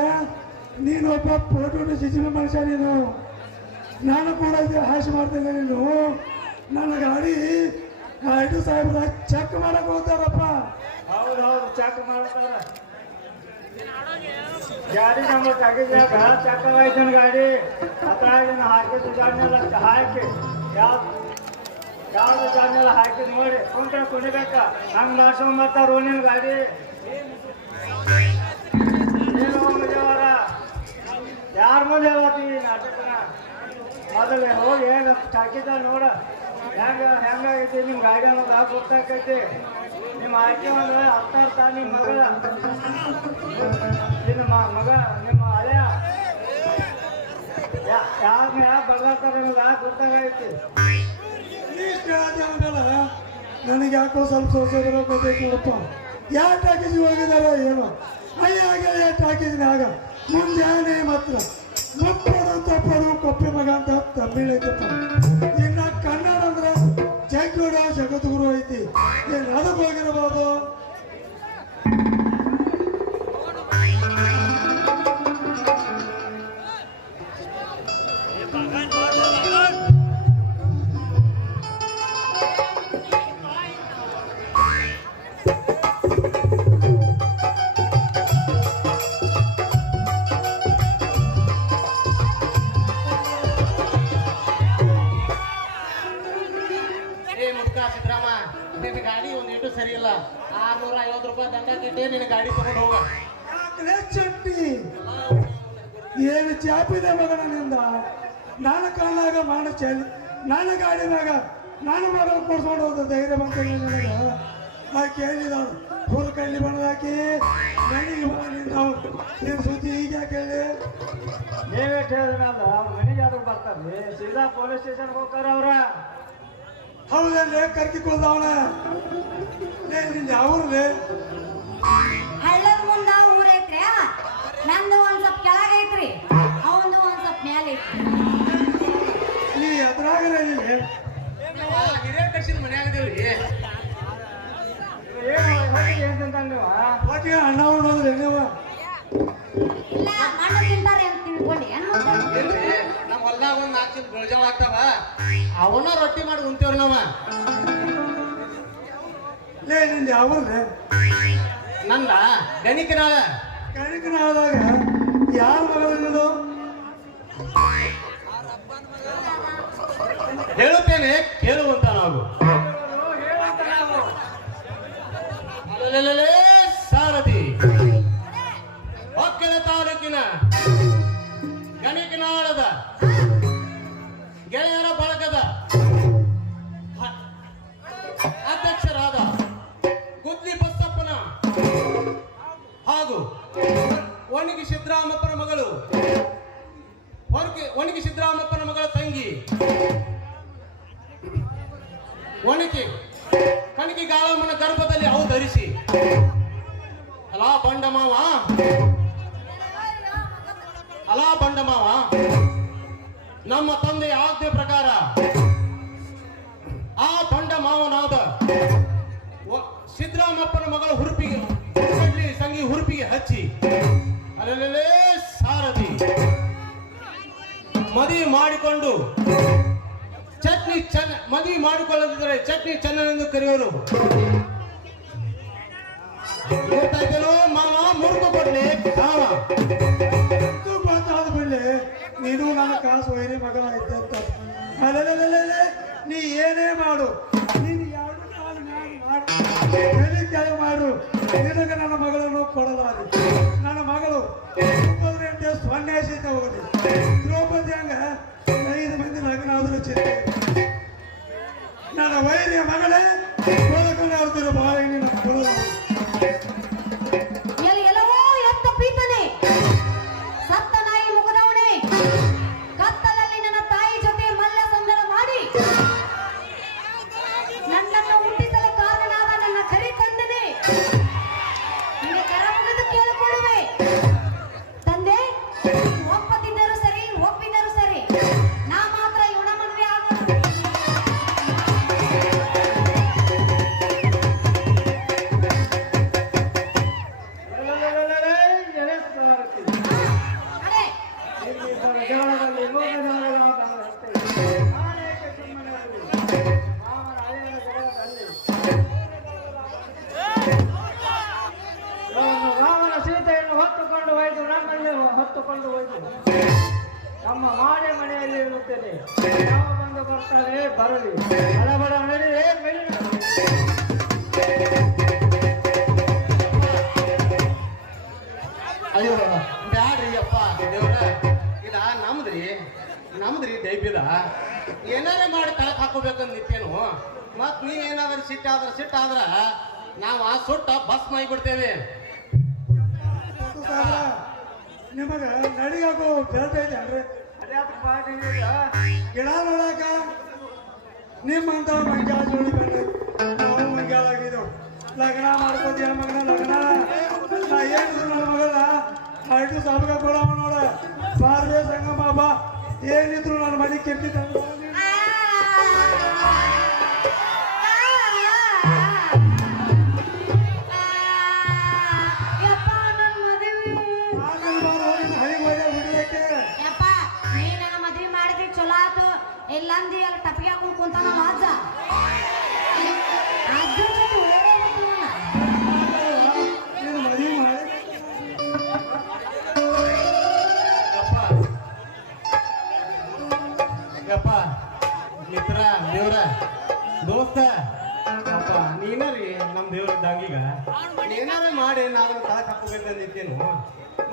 ನೀನೊಬ್ಬ ಫೋಟೋ ಸಿಸಿಬಿ ಮನುಷ್ಯ ನೀನು. ನಾನು ಕೂಡ ಹಾಸಿ ಮಾಡ್ತೇನೆ. ನೀನು ನನ್ನ ಗಾಡಿ ಐಟು ಸಾಹೇಬ್ರ ಚೆಕ್ ಮಾಡಕ್ ಹೋಗ್ತಾರಪ್ಪ. ಹೌದು ಚೆಕ್ ಮಾಡ್ತಾರ. ಗಾಡಿ ನಂಬರ್ ತೆಗಿದ್ಯಾಗ ಚೆಕ್ ಆಯ್ತು ಗಾಡಿ. ಅದ್ರಾಗ ಹಾಕಿದ್ದು ಜಾಡ್ನೆಲ್ಲ ಹಾಕಿ ಯಾವ್ದು ಜಾಡ್ನೆಲ್ಲ ಹಾಕಿ ನೋಡಿ ಕುಂತ ಕುಣಿಬೇಕ. ಹಂಗೆ ಮಾಡ್ಸ್ಕೊಂಡ್ ಬರ್ತಾರ ನಿನ್ ಗಾಡಿ. ಏನು ಮುಂಜಾವರ ಯಾರ ಮುಂದೆ ಹೇಳ್ತೀವಿ ನಾಟಕನ? ಮೊದಲೇ ಹೋಗಿ ಹೇಗ ಹಾಕಿದ್ದ ನೋಡ ಹೆಂಗಾಗೈತಿ ನಿಮ್ಮ ಗಾಡಿ ಅನ್ನೋದು ಗೊತ್ತಾಕೈತಿ. ನಿಮ್ಮ ಆಯ್ಕೆ ಅಂದ್ರೆ ಅರ್ಥ ನಿಮ್ಮ ಮಗಳ ನಿಮ್ಮ ಮಗ ನಿಮ್ಮ ಹಳೆಯ ಯಾರು ಬರ್ಲಾತಾರ ಗೊತ್ತಾಗೈತಿ. ನನಗೆ ಯಾಕೋ ಸ್ವಲ್ಪ ಸೋಸೆ ಬರೋಕೈತಿ ನೋಡಪ್ಪ. ಯಾವ ಟಾಕೀಸ್ ಹೋಗಿದಾರೋ ಏನೋ. ಅಯ್ಯಾಗ ಟಾಕೀಸ್ನಾಗ ಮುಂದೆ ಯಾನೇ ಮಾತ್ರ ಮುಪ್ಪಡು ತಪ್ಪಡು ಕೊಪ್ಪಿ ಮಗ ಅಂತ ತಮಿಳೈತಪ್ಪ. ಇನ್ನ ಕನ್ನಡ ಅಂದ್ರೆ ಜಗ್ಗುಡ ಜಗದ್ಗುರು ಐತಿ. ಏನು ಅದಕ್ಕೆ ಹೋಗಿರಬಹುದು. ಗಾಡಿ ಒಂದು ಇಟ್ಟು ಸರಿ ಇಲ್ಲ. 650 ರೂಪಾಯಿ ದಂಡ ಕಿಟ್ಟೆ ನಿನ್ನ ಗಾಡಿ ತಗೊಂಡು ಹೋಗ. ನಕಲೆ ಚಟ್ನಿ ಏನು ಚಾಪಿದೆ ಮಗನಿಂದ ನಾನು ಕಾಲಾಗ ಮಾಡ ಚೆಲ್ಲಿ ನನ್ನ ಗಾಡಿ ಮ್ಯಾಗ ನಾನು ಮಗಳು ಕೊಡ್ಸ್ಕೊಂಡು ಹೋದ ಧೈರ್ಯ ಬಂತ ನನಗೆ ಆ ಕೇಳಿದವಳು ಹುರು ಕಳ್ಳಿ ಬಣ್ಣದಾಕಿ ನನಗೆ ನಿಮ್ಮ ಸುದ್ದಿ ಈಗ ಕೇಳಿ ನೀವೇ ಹೇಳಿದ್ರಲ್ಲ ಅವ್ರ ಮನೆಗೆ ಯಾರು ಬರ್ತಾರೆ ಸೀದಾ ಪೊಲೀಸ್ ಸ್ಟೇಷನ್ಗೆ ಹೋಗ್ತಾರ ಅವ್ರ ಹೌದಲ್ಲೇ ಕರ್ಕಿಕೊಂಡವನ ನಿಂದ ಯಾವ್ರೇ ಹಳ್ಳದ ಮುಂದ ಊರ್ ಐತ್ರಿ ನಂದು ಒಂದ್ ಸ್ವಲ್ಪ ಕೆಳಗೈತ್ರಿ ಅವಂದು ಒಂದ್ ಸ್ವಲ್ಪ ಮ್ಯಾಲ ಐತ್ರಿ ನೀ ಅದ್ರಾಗಲೇ ಹಿರಿಯರ್ ಕರ್ಸಿದ ಮನ್ಯಾಗದೇವ್ರಿ ಏನಂತಂದವ ಬಾಕಿ ಅಣ್ಣ ಉಣ್ಣೋದ್ರಿ ನೀವು ಇಲ್ಲ ಮಣ್ಣು ತಿಂತಾರೆ ಅಂತ ತಿಳ್ಕೊಂಡಿ ಏನ್ ಮಾಡ್ತಾರೆ ಇಲ್ರಿ ನಮ್ಮ ಹೊಲ್ದಾಗ ಒಂದ್ 4 ಚೀಲ ಗೋಳ್ಜಾಳ ಆಗ್ತಾವ ಅವನ್ನ ರೊಟ್ಟಿ ಮಾಡಿ ಉಂತೇವ್ರಿ ನಾವ ಲೇ ನಿಂದ ಯಾವ್ರೇ ನಂದ ಗಣಿಕನಾಳ ಕಣಿಕನಾದಾಗ ಯಾರ ಮಗಳು ಹೇಳುತ್ತೇನೆ ಕೇಳುವಂತ ನಾವು ಅಲೆಲೆಲೆಲೆ ಸಾರಥಿ ಹೊಕ್ಕಳ ತಾಲೂಕಿನ ಗಣಿಕನಾಳದ ಗೆಳೆಯರ ಬಳಗದ ಅಧ್ಯಕ್ಷರಾದ ಗುದ್ಲಿ ಬಸಪ್ಪನ ಹಾಗೂ ಒಣಗಿ ಸಿದ್ದರಾಮಪ್ಪನ ಮಗಳು ಒಣಗಿ ಸಿದ್ದರಾಮಪ್ಪನ ಮಗಳ ತಂಗಿ ಕಣಕಿ ಗಾಳಮ್ಮನ ಗರ್ಭದಲ್ಲಿ ಅವು ಧರಿಸಿ ಅಲಾ ಬಂಡಮಾವ ನಮ್ಮ ತಂದೆಯ ಆಜ್ಞೆ ಪ್ರಕಾರ ಆ ಬಂಡ ಮಾವನಾದ ಸಿದ್ದರಾಮಪ್ಪನ ಮಗಳ ಹುರುಪಿಗೆ ಸಂಗಿ ಹುರುಪಿಗೆ ಹಚ್ಚಿ ಅಲ್ಲೇ ಸಾರಥಿ ಮದುವೆ ಮಾಡಿಕೊಂಡು ಮದುವೆ ಮಾಡಿಕೊಳ್ಳದಿದ್ದರೆ ಚಟ್ನಿ ಚೆನ್ನನೆಂದು ಕರೆಯೋರು ಗೊತ್ತಾಯ್ತೇನೋ ಮಾವ ಮುರುಕು ಕೊಡ್ಲಿ ಕಾವ ಗೊತ್ತಾದ ಬಿಡ್ಲಿ ನೀನು ನನ್ನ ಕಾಸು ವೈರಿ ಮಗಳ ಇದ್ದಂತ ಅಲ್ಲೇ ನೀ ಏನೇ ಮಾಡು ನೀನು ಎರಡು ಕಾಲು ಮಾಡಿ ಕೆಳಗೆ ಮಾಡು ನಿನಗೆ ನನ್ನ ಮಗಳನ್ನು ಕೊಡಲಾರೆ ನನ್ನ ಮಗಳು ಸನ್ಯಾಸಿತ ಹೋಗಲಿ ದ್ರೌಪದಿ ಹಂಗ 5 ಮಂದಿ ಲಗ್ನ ಆದ್ರೂ ಚಿಂತೆ ನನ್ನ ವೈರಿಯ ಮಗಳೇ ಕೊಳಕೊಂಡು ಅವ್ರದ್ದು ಬಹಳ ನೀನು ಕೊಡೋದು ಎಲ್ಲವೋ ಎತ್ತ ಪೀತನೆ ಸತ್ತ ನಾಯಿ ಮುಖದವಣೆ ಕತ್ತಲಲ್ಲಿ ನನ್ನ ತಾಯಿ ಜೊತೆ ಮಲ್ಲ ಸಂಗಡ ಮಾಡಿ ನನ್ನನ್ನು ಹುಟ್ಟಿಸಲು ಕಾರಣನಾದ ನನ್ನ ಕರಿ ತಂದನೆ ನಿನ್ನ ಕರ ಮುಗಿದು ಕೇಳಿಕೊಳ್ಳುವೆ ತಂದೆ ಒಪ್ಪದಿದ್ದರೂ ಸರಿ ಒಪ್ಪಿದರೂ ಸರಿ ನಾ ಮಾತ್ರ ಇವನ ಮದುವೆ ಆಗೋದು ಅರೆ ರಾಮನ ಸೀತೆಯನ್ನು ಹೊತ್ತುಕೊಂಡು ಹೋಯ್ತು ನಮ್ಮಲ್ಲಿ ಹೊತ್ತುಕೊಂಡು ಹೋಯ್ತು ನಮ್ಮ ಮಾಡೆ ಮನೆಯಲ್ಲಿ ಇರುತ್ತೇನೆ ಯಾವ ಬಂದು ಬರ್ತಾರೆ ಬರಲಿ ಬಡ ನಡಿ ಅಯ್ಯೋ ಬ್ಯಾಡ್ರಿ ಅಪ್ಪ ದೇವ್ರ ಇದ ನಮ್ದ್ರಿ ದೈಬ್ಯದ ಏನಾರೇ ಮಾಡಿ ತಳಕ್ ಹಾಕೋಬೇಕಂದ್ ನಿತ್ಯನು ಮತ್ ನೀವೇನಾದ್ರೂ ಸಿಟ್ಟಾದ್ರ ನಾವ ಸುಟ್ಟ ಬಸ್ ಮಾಡಿಬಿಡ್ತೇವೆ ನಿಮಗ ನಡಿಗಾಕೋ ಬೆಲ್ಟ್ ಐತೆ ಅಲ್ರಿ ಗಿಡ ನೋಡಾಕ ನಿಮ್ಮಂತ ಮಂಗ್ಯಾಳ ಜೋಡಿ ಬಂದ್ರಿ ನಾವು ಮಂಗ್ಯಾಳ ಆಗಿದ್ದೆವು ಲಗ್ನ ಮಾಡ್ಕೋತೀಯ ಮಗನ ಲಗ್ನ ನಾ ಏನಿದ್ರು ನನ್ನ ಮಗನ ಐಟು ಸಾಬಗ ಕೊಡವ ನೋಡ ಬಾರ್ದೇ ಸಂಗಮ್ಮ ಬಾ ಏನಿದ್ರು ನನ್ನ ಮನೆ ಕಿರ್ಕಿ ತಂದು ಯಪ್ಪ ನನ್ನ ಮದುವೆ ಆಗಲ್ ಬಾರೋ ನಿನ್ನ ಹಳಿ ಒಳ್ಳೆ ಹುಡುಗಕ್ಕೆ ಯಪ್ಪ ನೀ ನನ್ನ ಮದುವೆ ಮಾಡಿದ್ರಿ ಚಲೋ ಆತು ಇಲ್ಲಂದಿ ಅಲ್ಲಿ ಟಪಿಗೆ ಹಾಕೊಂಡು ಕುಂತಾನ ಅಜ್ಜ ಅಜ್ಜ ಜೊತೆ ಓಡಾಡ್ತೀನಿ ನೀನು ಮದುವೆ ಮಾಡಿ ಯಪ್ಪ ಮಿತ್ರ ದೇವ್ರ ದೋಸ್ತ ಅಪ್ಪ ನೀನಾರಿ ನಮ್ಮ ದೇವ್ರ ಇದ್ದಂಗೀಗ ಏನಾರ ಮಾಡಿ ನಾವನ್ನ ತಳಕ್ ಹಾಕೋಬೇಕಂತ ನಿಂತೇನು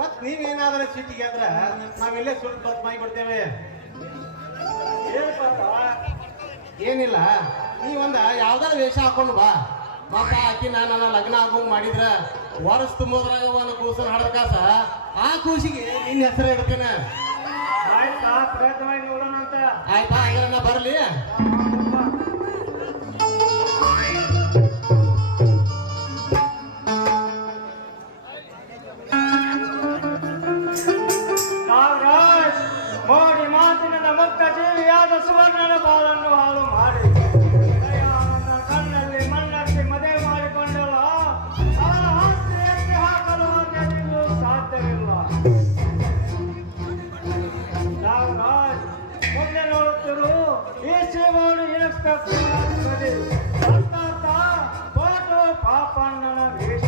ಮತ್ ನೀವೇನಾದ್ರೆ ಸಿಟಿಗೆ ಆದ್ರ ನಾವಿಲ್ಲೇ ಸುಟ್ಟು ಬತ್ ಮಾಡಿ ಬಿಡ್ತೇವೆ. ಏನಿಲ್ಲ ನೀವೊಂದ ಯಾವ್ದಾರ ವೇಷ ಹಾಕೊಂಡು ಬಾ ಮತ್ತ ಆಕಿ ನನ್ನ ಲಗ್ನ ಆಗೋಂಗ್ ಮಾಡಿದ್ರ ವರ್ಷ ತುಂಬೋದ್ರಾಗ ಒಂದು ಕೂಸನ್ ಹಡದ ಕಾಸ ಆ ಕೂಸಿಗೆ ನಿನ್ನ ಹೆಸರು ಇಡ್ತೇನೆ. ಆಯ್ತಾ ಪ್ರಯತ್ನ ಮಾಡಿ ನೋಡೋಣ ಅಂತ. ಆಯ್ತಾ ಹಂಗಾರ ಬರ್ಲಿ. ನಾಗರಾಜ್ ಮೋಡಿ ಮಾತಿನ ನಮಕ್ಕ ಜೀವಿಯಾದ ಸುವರ್ಣನ ಬಾಳನ್ನು ಹಾಳು ಮಾಡಿ ದಯಾನಂದ ಕಣ್ಣಲ್ಲಿ ಮಣ್ಣಲ್ಲಿ ಮದುವೆ ಮಾಡಿಕೊಂಡಲ್ಲ ಅವನ ಆಸ್ತಿ ಎತ್ತಿ ಹಾಕಲು ನಿನಗೂ ಸಾಧ್ಯವಿಲ್ಲ. ನಾಗರಾಜ್ ಮುಂದೆ ನೋಡುತ್ತಿರು ಈ ಸೇವಾಡು ಇನ್ಸ್ಪೆಕ್ಟರ್ ಅರ್ಥಾತ್ ಫೋಟೋ ಪಾಪಣ್ಣನ ವೇಷ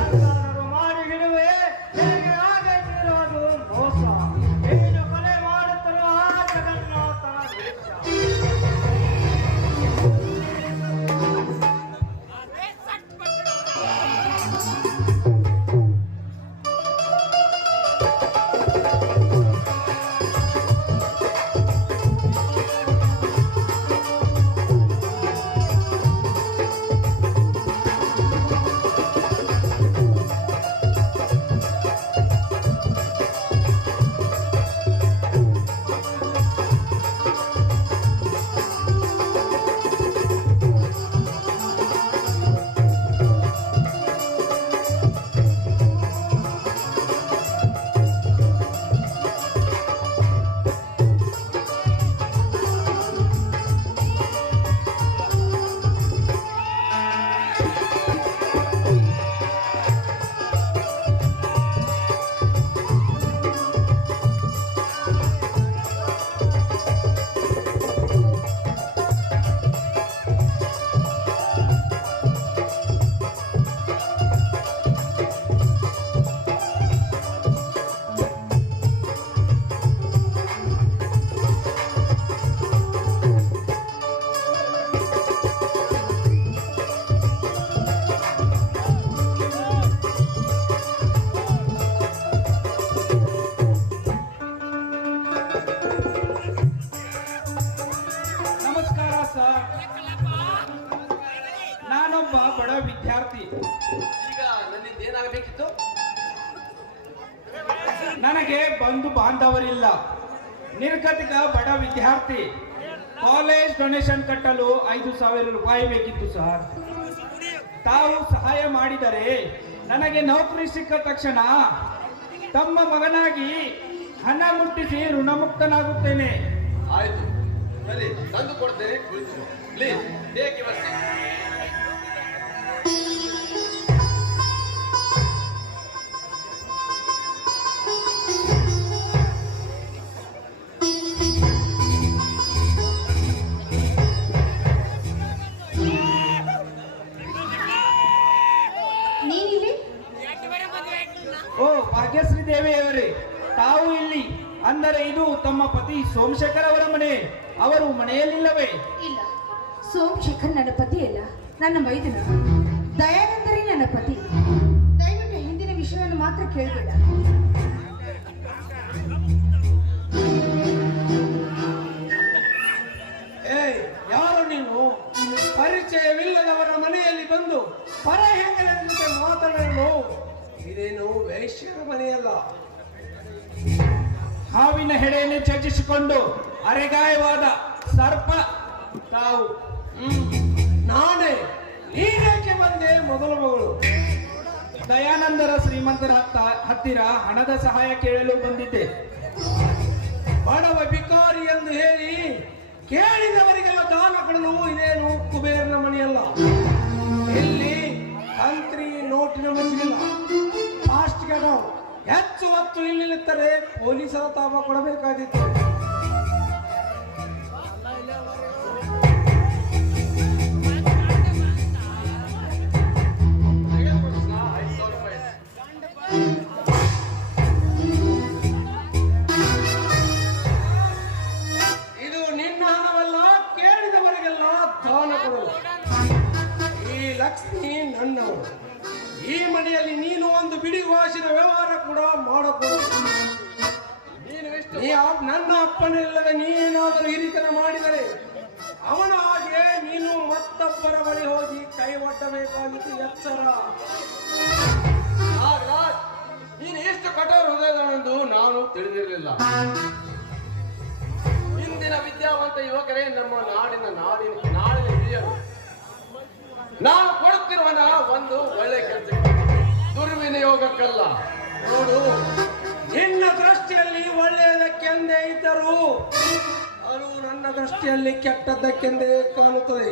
ಎಂತಾದರೂ ಮಾಡಿ ಹಿಡುವೆ ನಿನಗೆ ಆಗೈತಿರೋದು ಮೋಸ. ನೀನು ಕೊಲೆ ಮಾಡುತ್ತಿರುವ ಆ ಜಗನ್ನಾಥನ ವೇಷ. ನಮಸ್ಕಾರ ಸರ್, ನಾನೊಬ್ಬ ಬಡ ವಿದ್ಯಾರ್ಥಿ. ಈಗ ನನ್ನಿಂದ ಏನಾಗಬೇಕಿತ್ತು? ನನಗೆ ಬಂಧು ಬಾಂಧವರಿಲ್ಲ, ನಿರ್ಗತಿಕ ಬಡ ವಿದ್ಯಾರ್ಥಿ. ಕಾಲೇಜ್ ಡೊನೇಷನ್ ಕಟ್ಟಲು 5,000 ರೂಪಾಯಿ ಬೇಕಿತ್ತು ಸರ್. ತಾವು ಸಹಾಯ ಮಾಡಿದರೆ ನನಗೆ ನೌಕರಿ ಸಿಕ್ಕ ತಕ್ಷಣ ತಮ್ಮ ಮಗನಾಗಿ ಹಣ ಮುಟ್ಟಿಸಿ ಋಣಮುಕ್ತನಾಗುತ್ತೇನೆ. ಆಯ್ತು, ಸರಿ, ತಂದು ಕೊಡ್ತೇನೆ, ಕುಳಿತು. Please take your seat. ನೀನಿಲ್ಲಿ ಓ ಭಾಗ್ಯಶ್ರೀ ದೇವಿಯವರೇ, ತಾವು ಇಲ್ಲಿ ಅಂದರೆ ಇದು ತಮ್ಮ ಪತಿ ಸೋಮಶೇಖರ್ ಅವರ ಮನೆ. ಅವರು ಮನೆಯಲ್ಲಿಲ್ಲವೇ? ಇಲ್ಲ, ಸೋಮಶೇಖರ್ ನನ್ನ ಪತಿ ಅಲ್ಲ, ನನ್ನ ಮೈದುನ. ದಯಾನಂದರೇ ನನ್ನ ಪತಿ. ದಯವಿಟ್ಟು ಹಿಂದಿನ ವಿಷಯವನ್ನು ಮಾತ್ರ ಕೇಳಬೇಡ. ಏಯ್, ಯಾರು ನೀನು? ಪರಿಚಯವಿಲ್ಲದವರ ಮನೆಯಲ್ಲಿ ಬಂದು ಪರ ಹೆಂಗನಂತೆ ಮಾತನಾಡಲು ಇದೇನು ವೈಶ್ಯರ ಮನೆಯಲ್ಲ. ಹಾವಿನ ಹೆಡೆಯನ್ನು ಚರ್ಚಿಸಿಕೊಂಡು ಅರೆಗಾಯವಾದ ಸರ್ಪ ತಾವು. ನಾನೇ. ನೀನೇಕೆ ಬಂದೆ? ಮೊದಲ ಮಗಳು ದಯಾನಂದರ ಶ್ರೀಮಂತರ ಹತ್ತಿರ ಹಣದ ಸಹಾಯ ಕೇಳಲು ಬಂದಿದ್ದೆ. ಬಡವ ಬಿಕಾರಿ ಎಂದು ಹೇಳಿ ಕೇಳಿದವರಿಗೆಲ್ಲ ದಾನ ಕೊಡಲು ಇದೇನು ಕುಬೇರನ ಮನೆಯಲ್ಲ. ಇಲ್ಲಿ ಕಂತ್ರಿ ನೋಟಿನ ಮನೆಯಿಲ್ಲ. ಫಾಸ್ಟ್ ಗೆಟ್ ಹೆಚ್ಚು ಹೊತ್ತು ಇಲ್ಲಿರುತ್ತಾರೆ ಪೊಲೀಸರ ತಾಪ ಕೊಡಬೇಕಾದಿತ್ತು. ಇದು ನಿನ್ನ ಹಣವಲ್ಲ, ಕೇಳಿದವರಿಗೆಲ್ಲ ದಾನ ಕೊಡಲು. ನನ್ನ ಅಪ್ಪನಿಲ್ಲದೆ ನೀನೇನಾದರೂ ಹಿರಿತನ ಮಾಡಿದರೆ ಅವನ ಹಾಗೆ ನೀನು ಮತ್ತೊಬ್ಬರ ಬಳಿ ಹೋಗಿ ಕೈ ಒಡ್ಡಬೇಕಾಗಿತ್ತು. ಎಚ್ಚರ. ನಾಗರಾಜ್, ನೀನು ಎಷ್ಟು ಕಠೋರ ಹೃದಯದವನೆಂದು ನಾನು ತಿಳಿದಿರಲಿಲ್ಲ. ಇಂದಿನ ವಿದ್ಯಾವಂತ ಯುವಕರೇ ನಮ್ಮ ನಾಡಿನ ಹಿರಿಯರು. ನಾನು ಕೊಡುತ್ತಿರುವನ ಒಂದು ಒಳ್ಳೆ ಕೆಲಸ, ದುರ್ವಿನಿಯೋಗಕ್ಕಲ್ಲ. ನೋಡು, ನಿನ್ನ ದೃಷ್ಟಿಯಲ್ಲಿ ಒಳ್ಳೆಯದಕ್ಕೆಂದೇ ಇದ್ದರು ಅದು ನನ್ನ ದೃಷ್ಟಿಯಲ್ಲಿ ಕೆಟ್ಟದ್ದಕ್ಕೆಂದೇ ಕಾಣುತ್ತದೆ.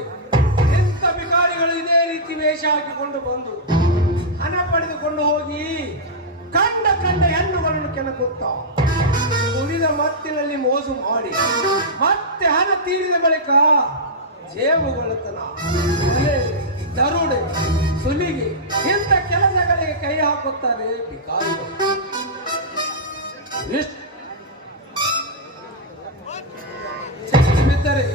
ಇಂಥ ಬಿಕಾರಿಗಳು ಇದೇ ರೀತಿ ವೇಷ ಹಾಕಿಕೊಂಡು ಬಂದು ಹಣ ಪಡೆದುಕೊಂಡು ಹೋಗಿ ಕಂಡ ಹೆಣ್ಣುಗಳನ್ನು ಕೆಣಕುತ್ತಾ ಉಳಿದ ಮತ್ತಿನಲ್ಲಿ ಮೋಸ ಮಾಡಿ ಮತ್ತೆ ಹಣ ತೀರಿದ ಬಳಿಕ ಜೇಬುಗೊಳ್ಳುತ್ತನ ಕೊಲೆ, ದರೋಡೆ, ಸುಲಿಗೆ ಇಂಥ ಕೆಲಸಗಳಿಗೆ ಕೈ ಹಾಕುತ್ತಾರೆ ಬಿಕಾರಿಗಳು. ಸಿಕ್ಕಿ ಬಿದ್ದರೆ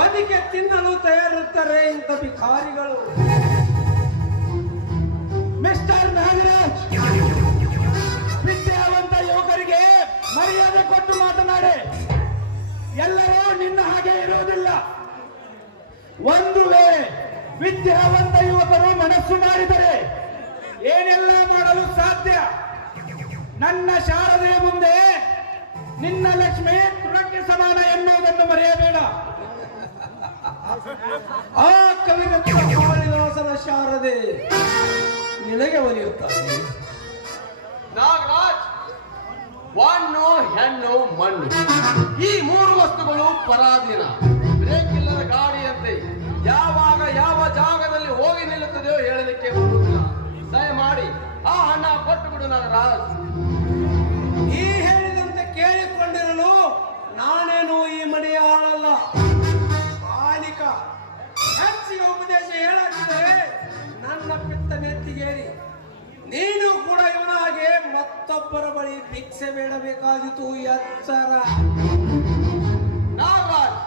ಒದಿಕೆ ತಿನ್ನಲು ತಯಾರಿರುತ್ತಾರೆ ಇಂಥ ಬಿಕಾರಿಗಳು. ಮಿಸ್ಟರ್ ನಾಗರಾಜ್, ವಿದ್ಯಾವಂತ ಯುವಕರಿಗೆ ಮರ್ಯಾದೆ ಕೊಟ್ಟು ಮಾತನಾಡಿ. ಎಲ್ಲರೂ ನಿನ್ನ ಹಾಗೆ ಇರುವುದಿಲ್ಲ. ಒಂದು ವೇಳೆ ವಿದ್ಯಾವಂತ ಯುವಕರು ಮನಸ್ಸು ಮಾಡಿದರೆ ಏನೆಲ್ಲ ಮಾಡಲು ಸಾಧ್ಯ. ನನ್ನ ಶಾರದೆ ಮುಂದೆ ನಿನ್ನ ಲಕ್ಷ್ಮಿ ತುಳಕ್ಕೆ ಸಮಾನ ಎನ್ನುವುದನ್ನು ಮರೆಯಬೇಡ. ಆ ಕವಿರತ್ನ ಕಾಳಿದಾಸನ ಶಾರದೆ ನಿನಗೆ ಒಲಿಯುತ್ತಾರೆ. ನಾಗರಾಜ್, ವಾಣ್ಣು, ಹೆಣ್ಣು, ಮಣ್ಣು ಈ ಮೂರು ವಸ್ತುಗಳು ಪರಾಧೀನ. ಬ್ರೇಕ್ ಇಲ್ಲದ ಗಾಡಿಯಂತೆ ಯಾವಾಗ ಯಾವ ಜಾಗದಲ್ಲಿ ಹೋಗಿ ನಿಲ್ಲುತ್ತದೆಯೋ ಹೇಳಲಿಕ್ಕೆ ಬರುವುದಿಲ್ಲ. ದಯಮಾಡಿ ಆ ಹಣ ಕೊಟ್ಟು ಬಿಡು ನಾಗರಾಜ್. ಈ ಹೇಳಿದಂತೆ ಕೇಳಿಕೊಂಡಿರಲು ನಾನೇನು ಈ ಮನೆಯ ಆಳಲ್ಲ, ಮಾಲೀಕ. ಹೆಚ್ಚಿಗೆ ಉಪದೇಶ ಹೇಳಾಕಿದರೆ ನನ್ನ ಪಿತ್ತ ನೆತ್ತಿಗೇರಿ ನೀನು ಕೂಡ ಇವನ ಹಾಗೆ ಮತ್ತೊಬ್ಬರ ಬಳಿ ಭಿಕ್ಷೆ ಬೇಡಬೇಕಾಗಿತ್ತು. ಎಚ್ಚರ. ನಾಗರಾಜ್,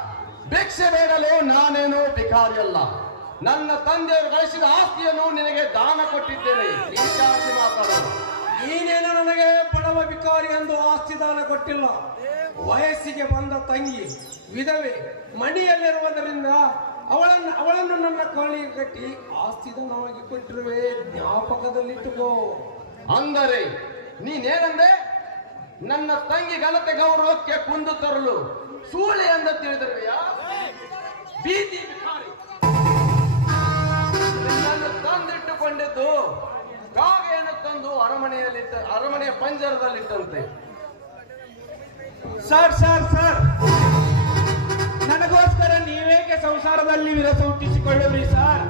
ಭಿಕ್ಷೆ ಬೇಡಲು ನಾನೇನು ಭಿಕಾರಿಯಲ್ಲ. ನನ್ನ ತಂದೆಯವರು ಗಳಿಸಿದ ಆಸ್ತಿಯನ್ನು ನಿನಗೆ ದಾನ ಕೊಟ್ಟಿದ್ದೇನೆ. ಈಶಾಸಿ ಮಾತಾಡೋದು. ನೀನೇನು ನನಗೆ ಬಡವ ಬಿಕಾರಿ ಎಂದು ಆಸ್ತಿ ದಾನ ಕೊಟ್ಟಿಲ್ಲ. ವಯಸ್ಸಿಗೆ ಬಂದ ತಂಗಿ ವಿಧವೆ ಮಣಿಯಲ್ಲಿರುವುದರಿಂದ ಅವಳನ್ನು ನನ್ನ ಕಾಲಿಗೆ ಕಟ್ಟಿ ಆಸ್ತಿ ದಾನವಾಗಿ ಕೊಟ್ಟಿರುವೆ. ಜ್ಞಾಪಕದಲ್ಲಿಟ್ಟುಕೋ. ಅಂದರೆ ನೀನೇನಂದೆ? ನನ್ನ ತಂಗಿ ಘನತೆ ಗೌರವಕ್ಕೆ ಕುಂದು ತರಲು ಸೂಳೆ ಅಂತ ತಿಳಿದಿರುವೆಯಾ? ಬೀದಿ ಭಿಕಾರಿ. ನಿನ್ನನ್ನು ತಂದಿಟ್ಟುಕೊಂಡಿದ್ದು ಕಾಗೆಯನ್ನು ತಂದು ಅರಮನೆಯ ಪಂಜರದಲ್ಲಿಟ್ಟಂತೆ. ಸರ್ ಸರ್ ಸರ್, ನನಗೋಸ್ಕರ ನೀವೇಕೆ ಸಂಸಾರದಲ್ಲಿ ವಿರಸ ಹುಟ್ಟಿಸಿಕೊಳ್ಳುವಿರಿ ಸರ್?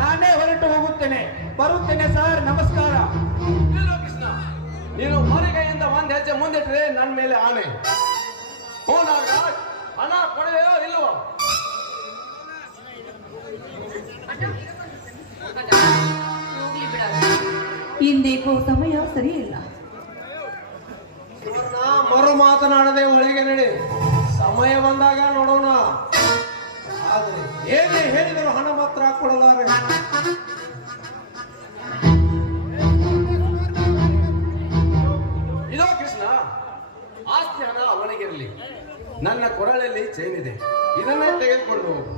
ನಾನೇ ಹೊರಟು ಹೋಗುತ್ತೇನೆ. ಬರುತ್ತೇನೆ ಸರ್. ನಮಸ್ಕಾರ. ನಿಲ್ಲು ಕೃಷ್ಣ, ನೀನು ಮರಿಗೆಯಿಂದ ಒಂದ್ ಹೆಜ್ಜೆ ಮುಂದಿಟ್ರೆ ನನ್ನ ಮೇಲೆ ಆಣೆ. ಹೋ ನಾಗರಾಜ್, ಹಣ ಕೊಡುವೆಯೋ ಇಲ್ವೋ? ಹೋಗ್ಲಿ ಬಿಡ, ಇಂದೇಕೋ ಸಮಯ ಸರಿಯಿಲ್ಲ. ಮರು ಮಾತನಾಡದೆ ಒಳಗೆ ನಡೆ. ಸಮಯ ಬಂದಾಗ ನೋಡೋಣ. ಆದರೆ ಏನೇ ಹೇಳಿದರೂ ಹಣ ಮಾತ್ರ ಕೊಡಲಾರೆ. ಇದೋ ಕೃಷ್ಣ, ಆಸ್ತಿ ಹಣ ಅವನಿಗಿರಲಿ. ನನ್ನ ಕೊರಳಲ್ಲಿ ಚೈನ್ ಇದೆ, ಇದನ್ನೇ ತೆಗೆದುಕೊಂಡು ಹೋಗು.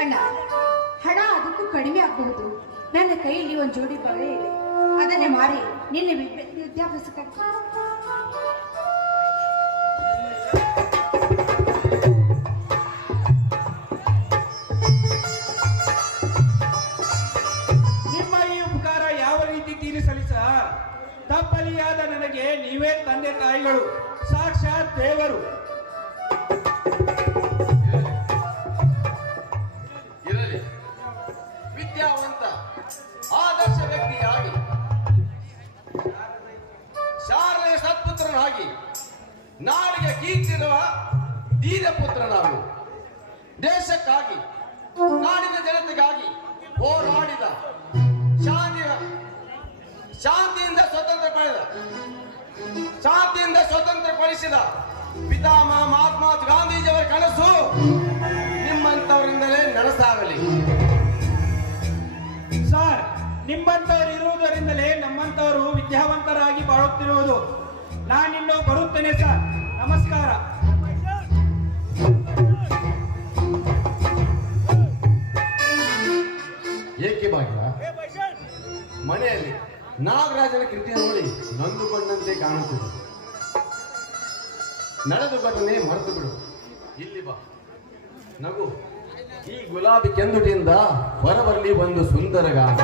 ಅಣ್ಣ, ಹಣ ಅದಕ್ಕೂ ಕಡಿಮೆ ಆಗಬಹುದು. ನನ್ನ ಕೈಯಲ್ಲಿ ಒಂದು ಜೋಡಿ ಬಳೆ ಇದೆ, ಅದನ್ನೇ ಮಾರಿ ನಿನ್ನೆ ವಿದ್ಯಾಭ್ಯಾಸಕ್ಕಾಗಿ. ನಿಮ್ಮ ಈ ಉಪಕಾರ ಯಾವ ರೀತಿ ತೀರಿಸಲಿ ಸರ್? ತಪ್ಪಲಿಯಾದ ನನಗೆ ನೀವೇ ತಂದೆ ತಾಯಿಗಳು, ಸಾಕ್ಷಾತ್ ದೇವರು. ಇರಲಿ, ವಿದ್ಯಾವಂತ ಆದರ್ಶ ವ್ಯಕ್ತಿಯಾಗಿ, ಶಾಲೆಯ ಸತ್ಪುತ್ರನಾಗಿ, ನಾಡಿಗೆ ಕೀರ್ತಿರುವ ಧೀರಪುತ್ರ ನಾನು. ದೇಶಕ್ಕಾಗಿ, ನಾಡಿನ ಜನತೆಗಾಗಿ ಹೋರಾಡಿದ, ಶಾಂತಿಯಿಂದ ಸ್ವತಂತ್ರ ಪಡಿಸಿದ ಪಿತಾಮಹ ಮಹಾತ್ಮ ಗಾಂಧೀಜಿಯವರ ಕನಸು ನಿಮ್ಮಂತವರಿಂದಲೇ ನನಸಾಗಲಿ. ಸರ್, ನಿಮ್ಮಂತವರು ಇರುವುದರಿಂದಲೇ ನಮ್ಮಂತವರು ವಿದ್ಯಾವಂತರಾಗಿ ಬಾಳುತ್ತಿರುವುದು. ನಾನಿನ್ನು ಬರುತ್ತೇನೆ ಸರ್. ನಮಸ್ಕಾರ. ಏಕೆ ಭಾಗ್ಯ? ಮನೆಯಲ್ಲಿ ನಾಗರಾಜನ ಕೃತಿಯ ನೋಡಿ ನೊಂದುಕೊಂಡಂತೆ ಕಾಣುತ್ತದೆ. ನಡೆದು ಘಟನೆ ಮರೆತು ಬಿಡು. ಇಲ್ಲಿ ಬಾ, ನಗು. ಈ ಗುಲಾಬಿ ಕೆಂದುಟಿಯಿಂದ ಹೊರಬರಲಿ ಒಂದು ಸುಂದರ ಗಾನ.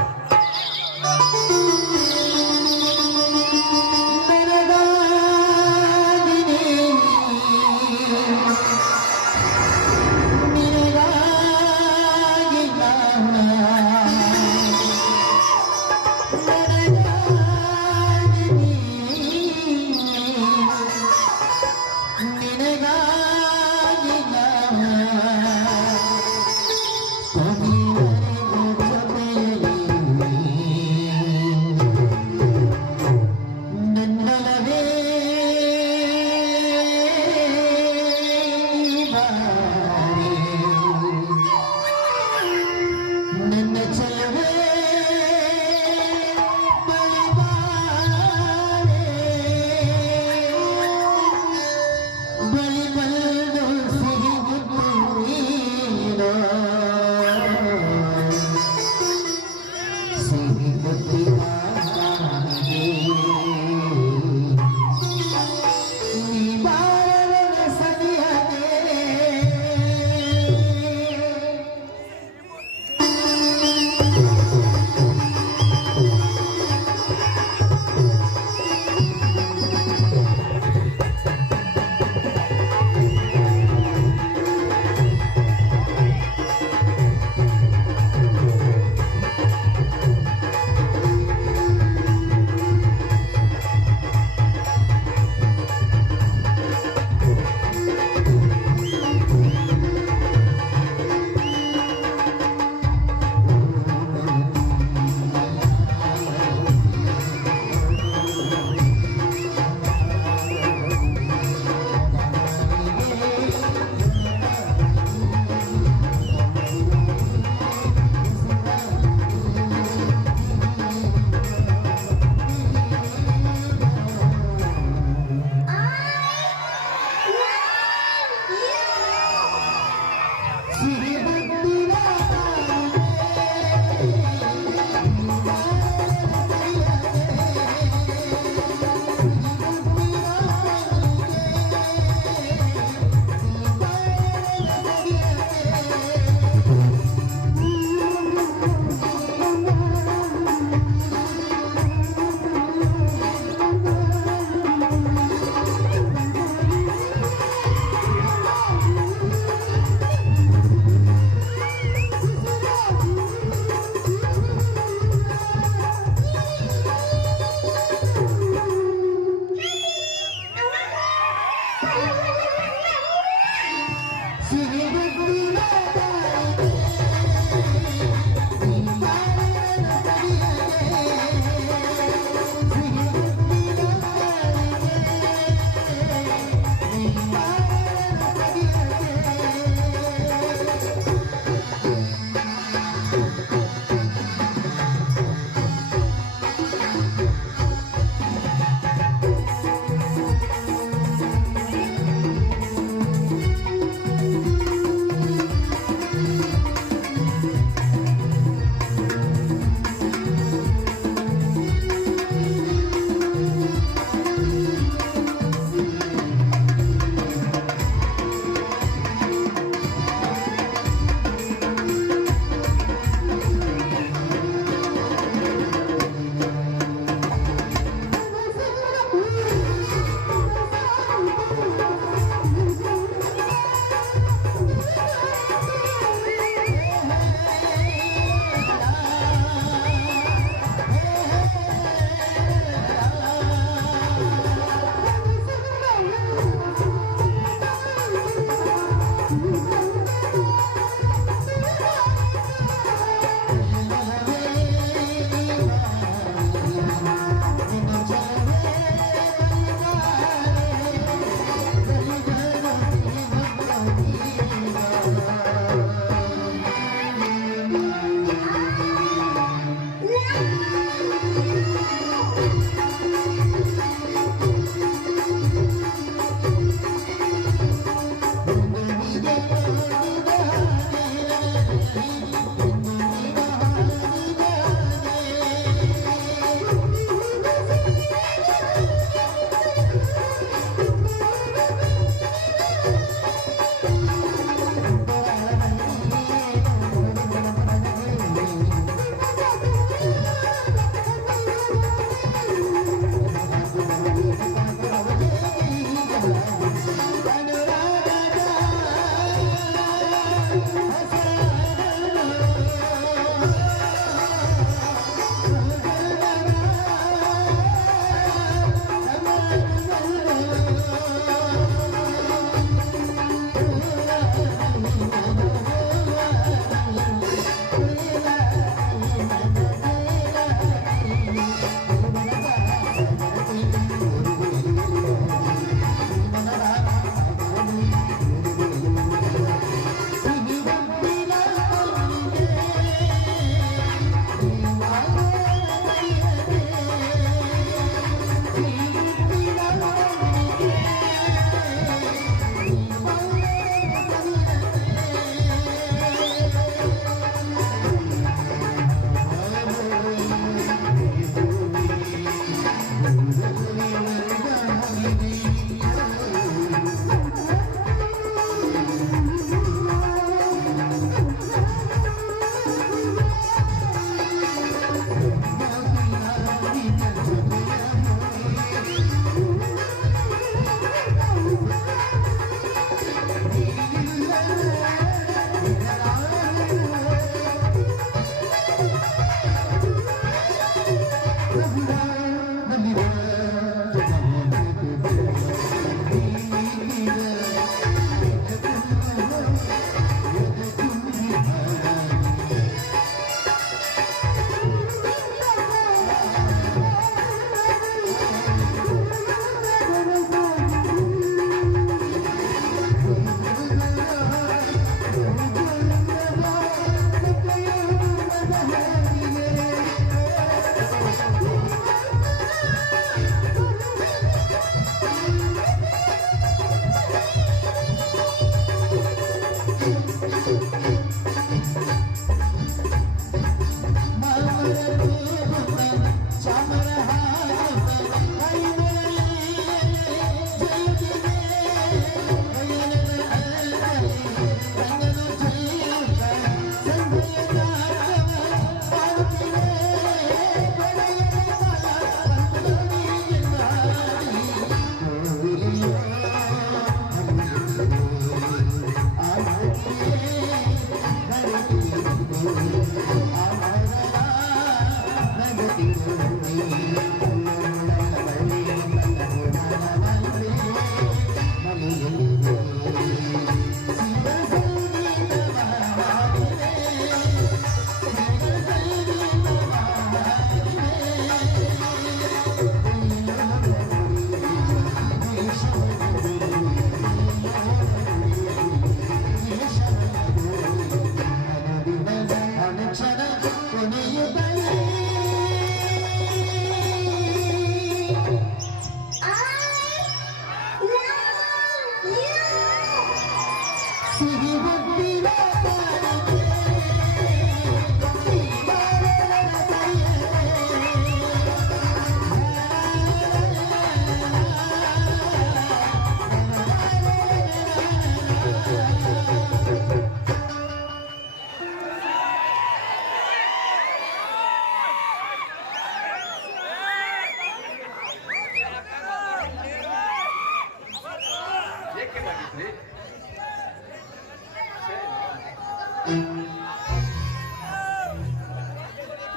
ಯಾಕೆ ಭಾಗ್ಯಶ್ರೀ?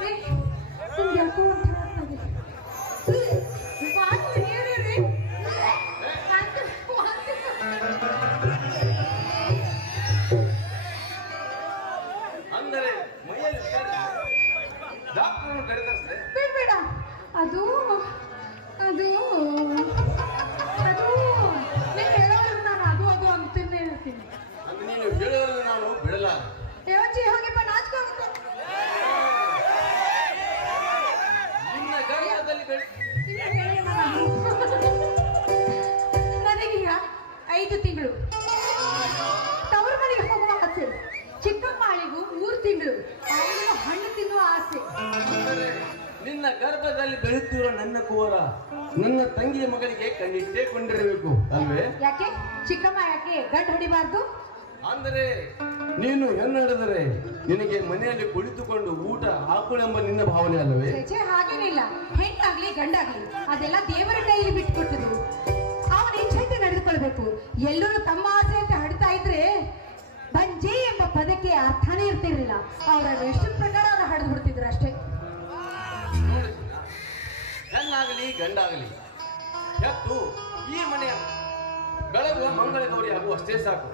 ರೀ, ನಿಮ್ಗೆ ಯಾಕೋ ಒಂಥರ ಆಗ್ತದೆ. ವಾಂತಿ, ರೀ. ವಾಂತಿ. ಅಂದರೆ ಮೈಯಲ್ಲಿ ಡಾಕ್ಟರ್ ಕರೆದಷ್ಟೇ. ಬೇಡ ಅದು ಅದು ಅದು ನೀನು ಹೇಳೋದು ನಾನು ಅದು ಅದು ಅಂತೀನಿ ಹೇಳ್ತೀನಿ. ಅಂದ್ರೆ ನೀನು ಹೇಳೋದು ನಾನು ಬಿಡಲ್ಲ. ದೇವಜ್ಜಿ ಹೋಗಿಪ್ಪ ನಾಚ್ಕೋಬೇಕು. ನಿನ್ನ ಗರ್ಭದಲ್ಲಿ ನನಗೀಗ 5 ತಿಂಗಳು ತವರು ಮನೆಗೆ ಹೋಗುವ ಆಸೆ. ಚಿಕ್ಕಮ್ಮಳಿಗೂ 3 ತಿಂಗಳು ಅವನಿಗೂ ಹಣ್ಣು ತಿನ್ನುವ ಆಸೆ. ಅಂದರೆ ನಿನ್ನ ಗರ್ಭದಲ್ಲಿ ಬೆಳೆಯುತ್ತಿರುವ ನನ್ನ ಕುವರ ನನ್ನ ತಂಗಿಯ ಮಗಳಿಗೆ ಕಣ್ಣಿಟ್ಟೇ ಕೊಂಡಿರಬೇಕು ಅಲ್ವೇ? ಯಾಕೆ ಚಿಕ್ಕಮ್ಮ ಯಾಕೆ ಗಂಟು ಹೊಡಿಬಾರ್ದು? ಅಂದರೆ ನೀನು ಹೆಣ್ಣಾಡಿದರೆ ನಿನಗೆ ಮನೆಯಲ್ಲಿ ಕುಳಿತುಕೊಂಡು ಊಟ ಹಾಕೊಳ್ಳೆಂಬ ನಿನ್ನ ಭಾವನೆ ಅಲ್ಲವೇ? ಛೇ, ಹಾಗೇನಿಲ್ಲ. ಹೆಣ್ಣಾಗ್ಲಿ ಗಂಡಾಗ್ಲಿ ಅದೆಲ್ಲ ದೇವರ ಕೈಯಲ್ಲಿ ಬಿಟ್ಕೊಟ್ಟದು. ಅವನ ಇಚ್ಛೆಯಿಂದ ನಡೆದುಕೊಳ್ಬೇಕು. ಎಲ್ಲರೂ ತಮ್ಮ ಆಸೆ ಅಂತ ಹಡ್ತಾ ಇದ್ರೆ ಬಂಜೆ ಎಂಬ ಪದಕ್ಕೆ ಅರ್ಥನೇ ಇರ್ತಿರ್ಲಿಲ್ಲ. ಅವರ ಎಷ್ಟು ಪ್ರಕಾರ ಅವ್ರು ಹಡ್ದು ಬಿಡ್ತಿದ್ರು ಅಷ್ಟೇ. ಹೆಣ್ಣಾಗಲಿ ಗಂಡಾಗಲಿ ಹೆತ್ತು ಈ ಮನೆಯ ಬೆಳಗುವ ಮಂಗಳ ಗೌರಿ ಆಗುವ ಅಷ್ಟೇ ಸಾಕು.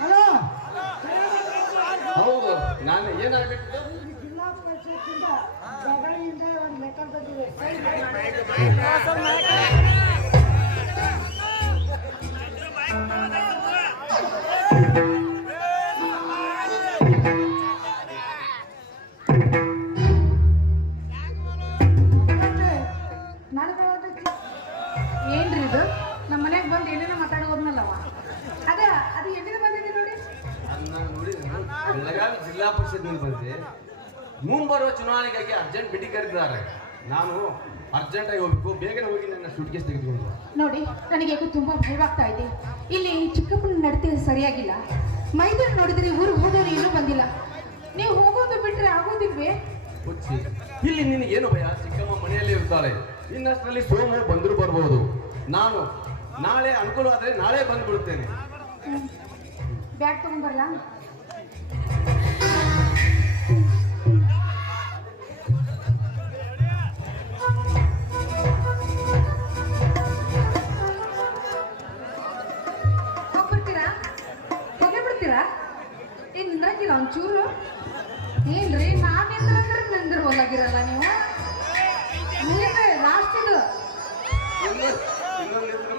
ಹಲೋ, ಹೌದು, ನಾನು ಏನಾಗಬೇಕು? ಜಿಲ್ಲಾ ಪರಿಷತ್ತಿಂದ ಜಗಳಿಂದ ಒಂದು ಲೆಟರ್ ಬಂದಿದೆ. ಏನ್ರಿ ಇದು? ನಮ್ಮ ಮನೆಗೆ ಬಂದು ಏನೇನೋ ಮಾತಾಡೋದ್ನಲ್ಲವ. ಅದ ಅದು ಎಲ್ಲಿಂದ ಬಂದಿದೆ ನೋಡಿ. ನಾನು ನೋಡಿದ್ರೆ ಬೆಳಗಾವಿ ಜಿಲ್ಲಾ ಪರಿಷತ್ನಲ್ಲಿ ಬಂದೆ. ಮುಂಬರುವ ಚುನಾವಣೆಗಾಗಿ ಅರ್ಜೆಂಟ್ ಮೀಟಿಂಗ್ ಕರೆದಿದ್ದಾರೆ. ನಾನು ಅರ್ಜೆಂಟ್ ಆಗಿ ಹೋಗ್ಬೇಕು. ಬೇಗನೆ ಹೋಗಿ ನನ್ನ ಸೂಟ್ಕೇಸ್ ತೆಗೆದುಕೊಂಡು ಬಾ. ನೋಡಿ, ನನಗೆ ಯಾಕೋ ತುಂಬಾ ಭಯವಾಗ್ತಾ ಇದೆ. ಇಲ್ಲಿ ಚಿಕ್ಕಪ್ಪನ ನಡತೆ ಸರಿಯಾಗಿಲ್ಲ. ಮೈದಾನ ನೋಡಿದ್ರೆ ಊರಿಗೆ ಹೋದವರು ಇನ್ನೂ ಬಂದಿಲ್ಲ. ನೀವು ಹೋಗೋದು ಬಿಟ್ರೆ ಆಗೋದಿಲ್ವೇ? ಹುಚ್ಚಿ, ಇಲ್ಲಿ ನಿನಗೇನು ಭಯ? ಚಿಕ್ಕಮ್ಮ ಮನೆಯಲ್ಲೇ ಇರ್ತಾಳೆ. ಇನ್ನಷ್ಟರಲ್ಲಿ ಸೋಮು ಬಂದರೂ ಬರ್ಬೋದು. ನಾನು ನಾಳೆ ಅನುಕೂಲವಾದರೆ ನಾಳೆ ಬಂದ್ಬಿಡುತ್ತೇನೆ. ಬ್ಯಾಗ್ ತಗೊಂಡ್ಬರಲ್ಲ? ಹೋಗ್ಬಿಡ್ತೀರಾ? ಹೋಗೇ ಬಿಡ್ತೀರಾ? ಏನ್ ನಿಂದ್ರಂಗಿಲ್ಲ ಒಂಚೂರು? ಏನ್ರಿ ನಾನ್ ನಿಂದ್ರಂದ್ರೆ ನಿಂದಿರ್ಬೋದಾಗಿರಲ್ಲ ನೀವು. ಲಾಸ್ಟ್ ಇದು. ಇನ್ನೊಂದು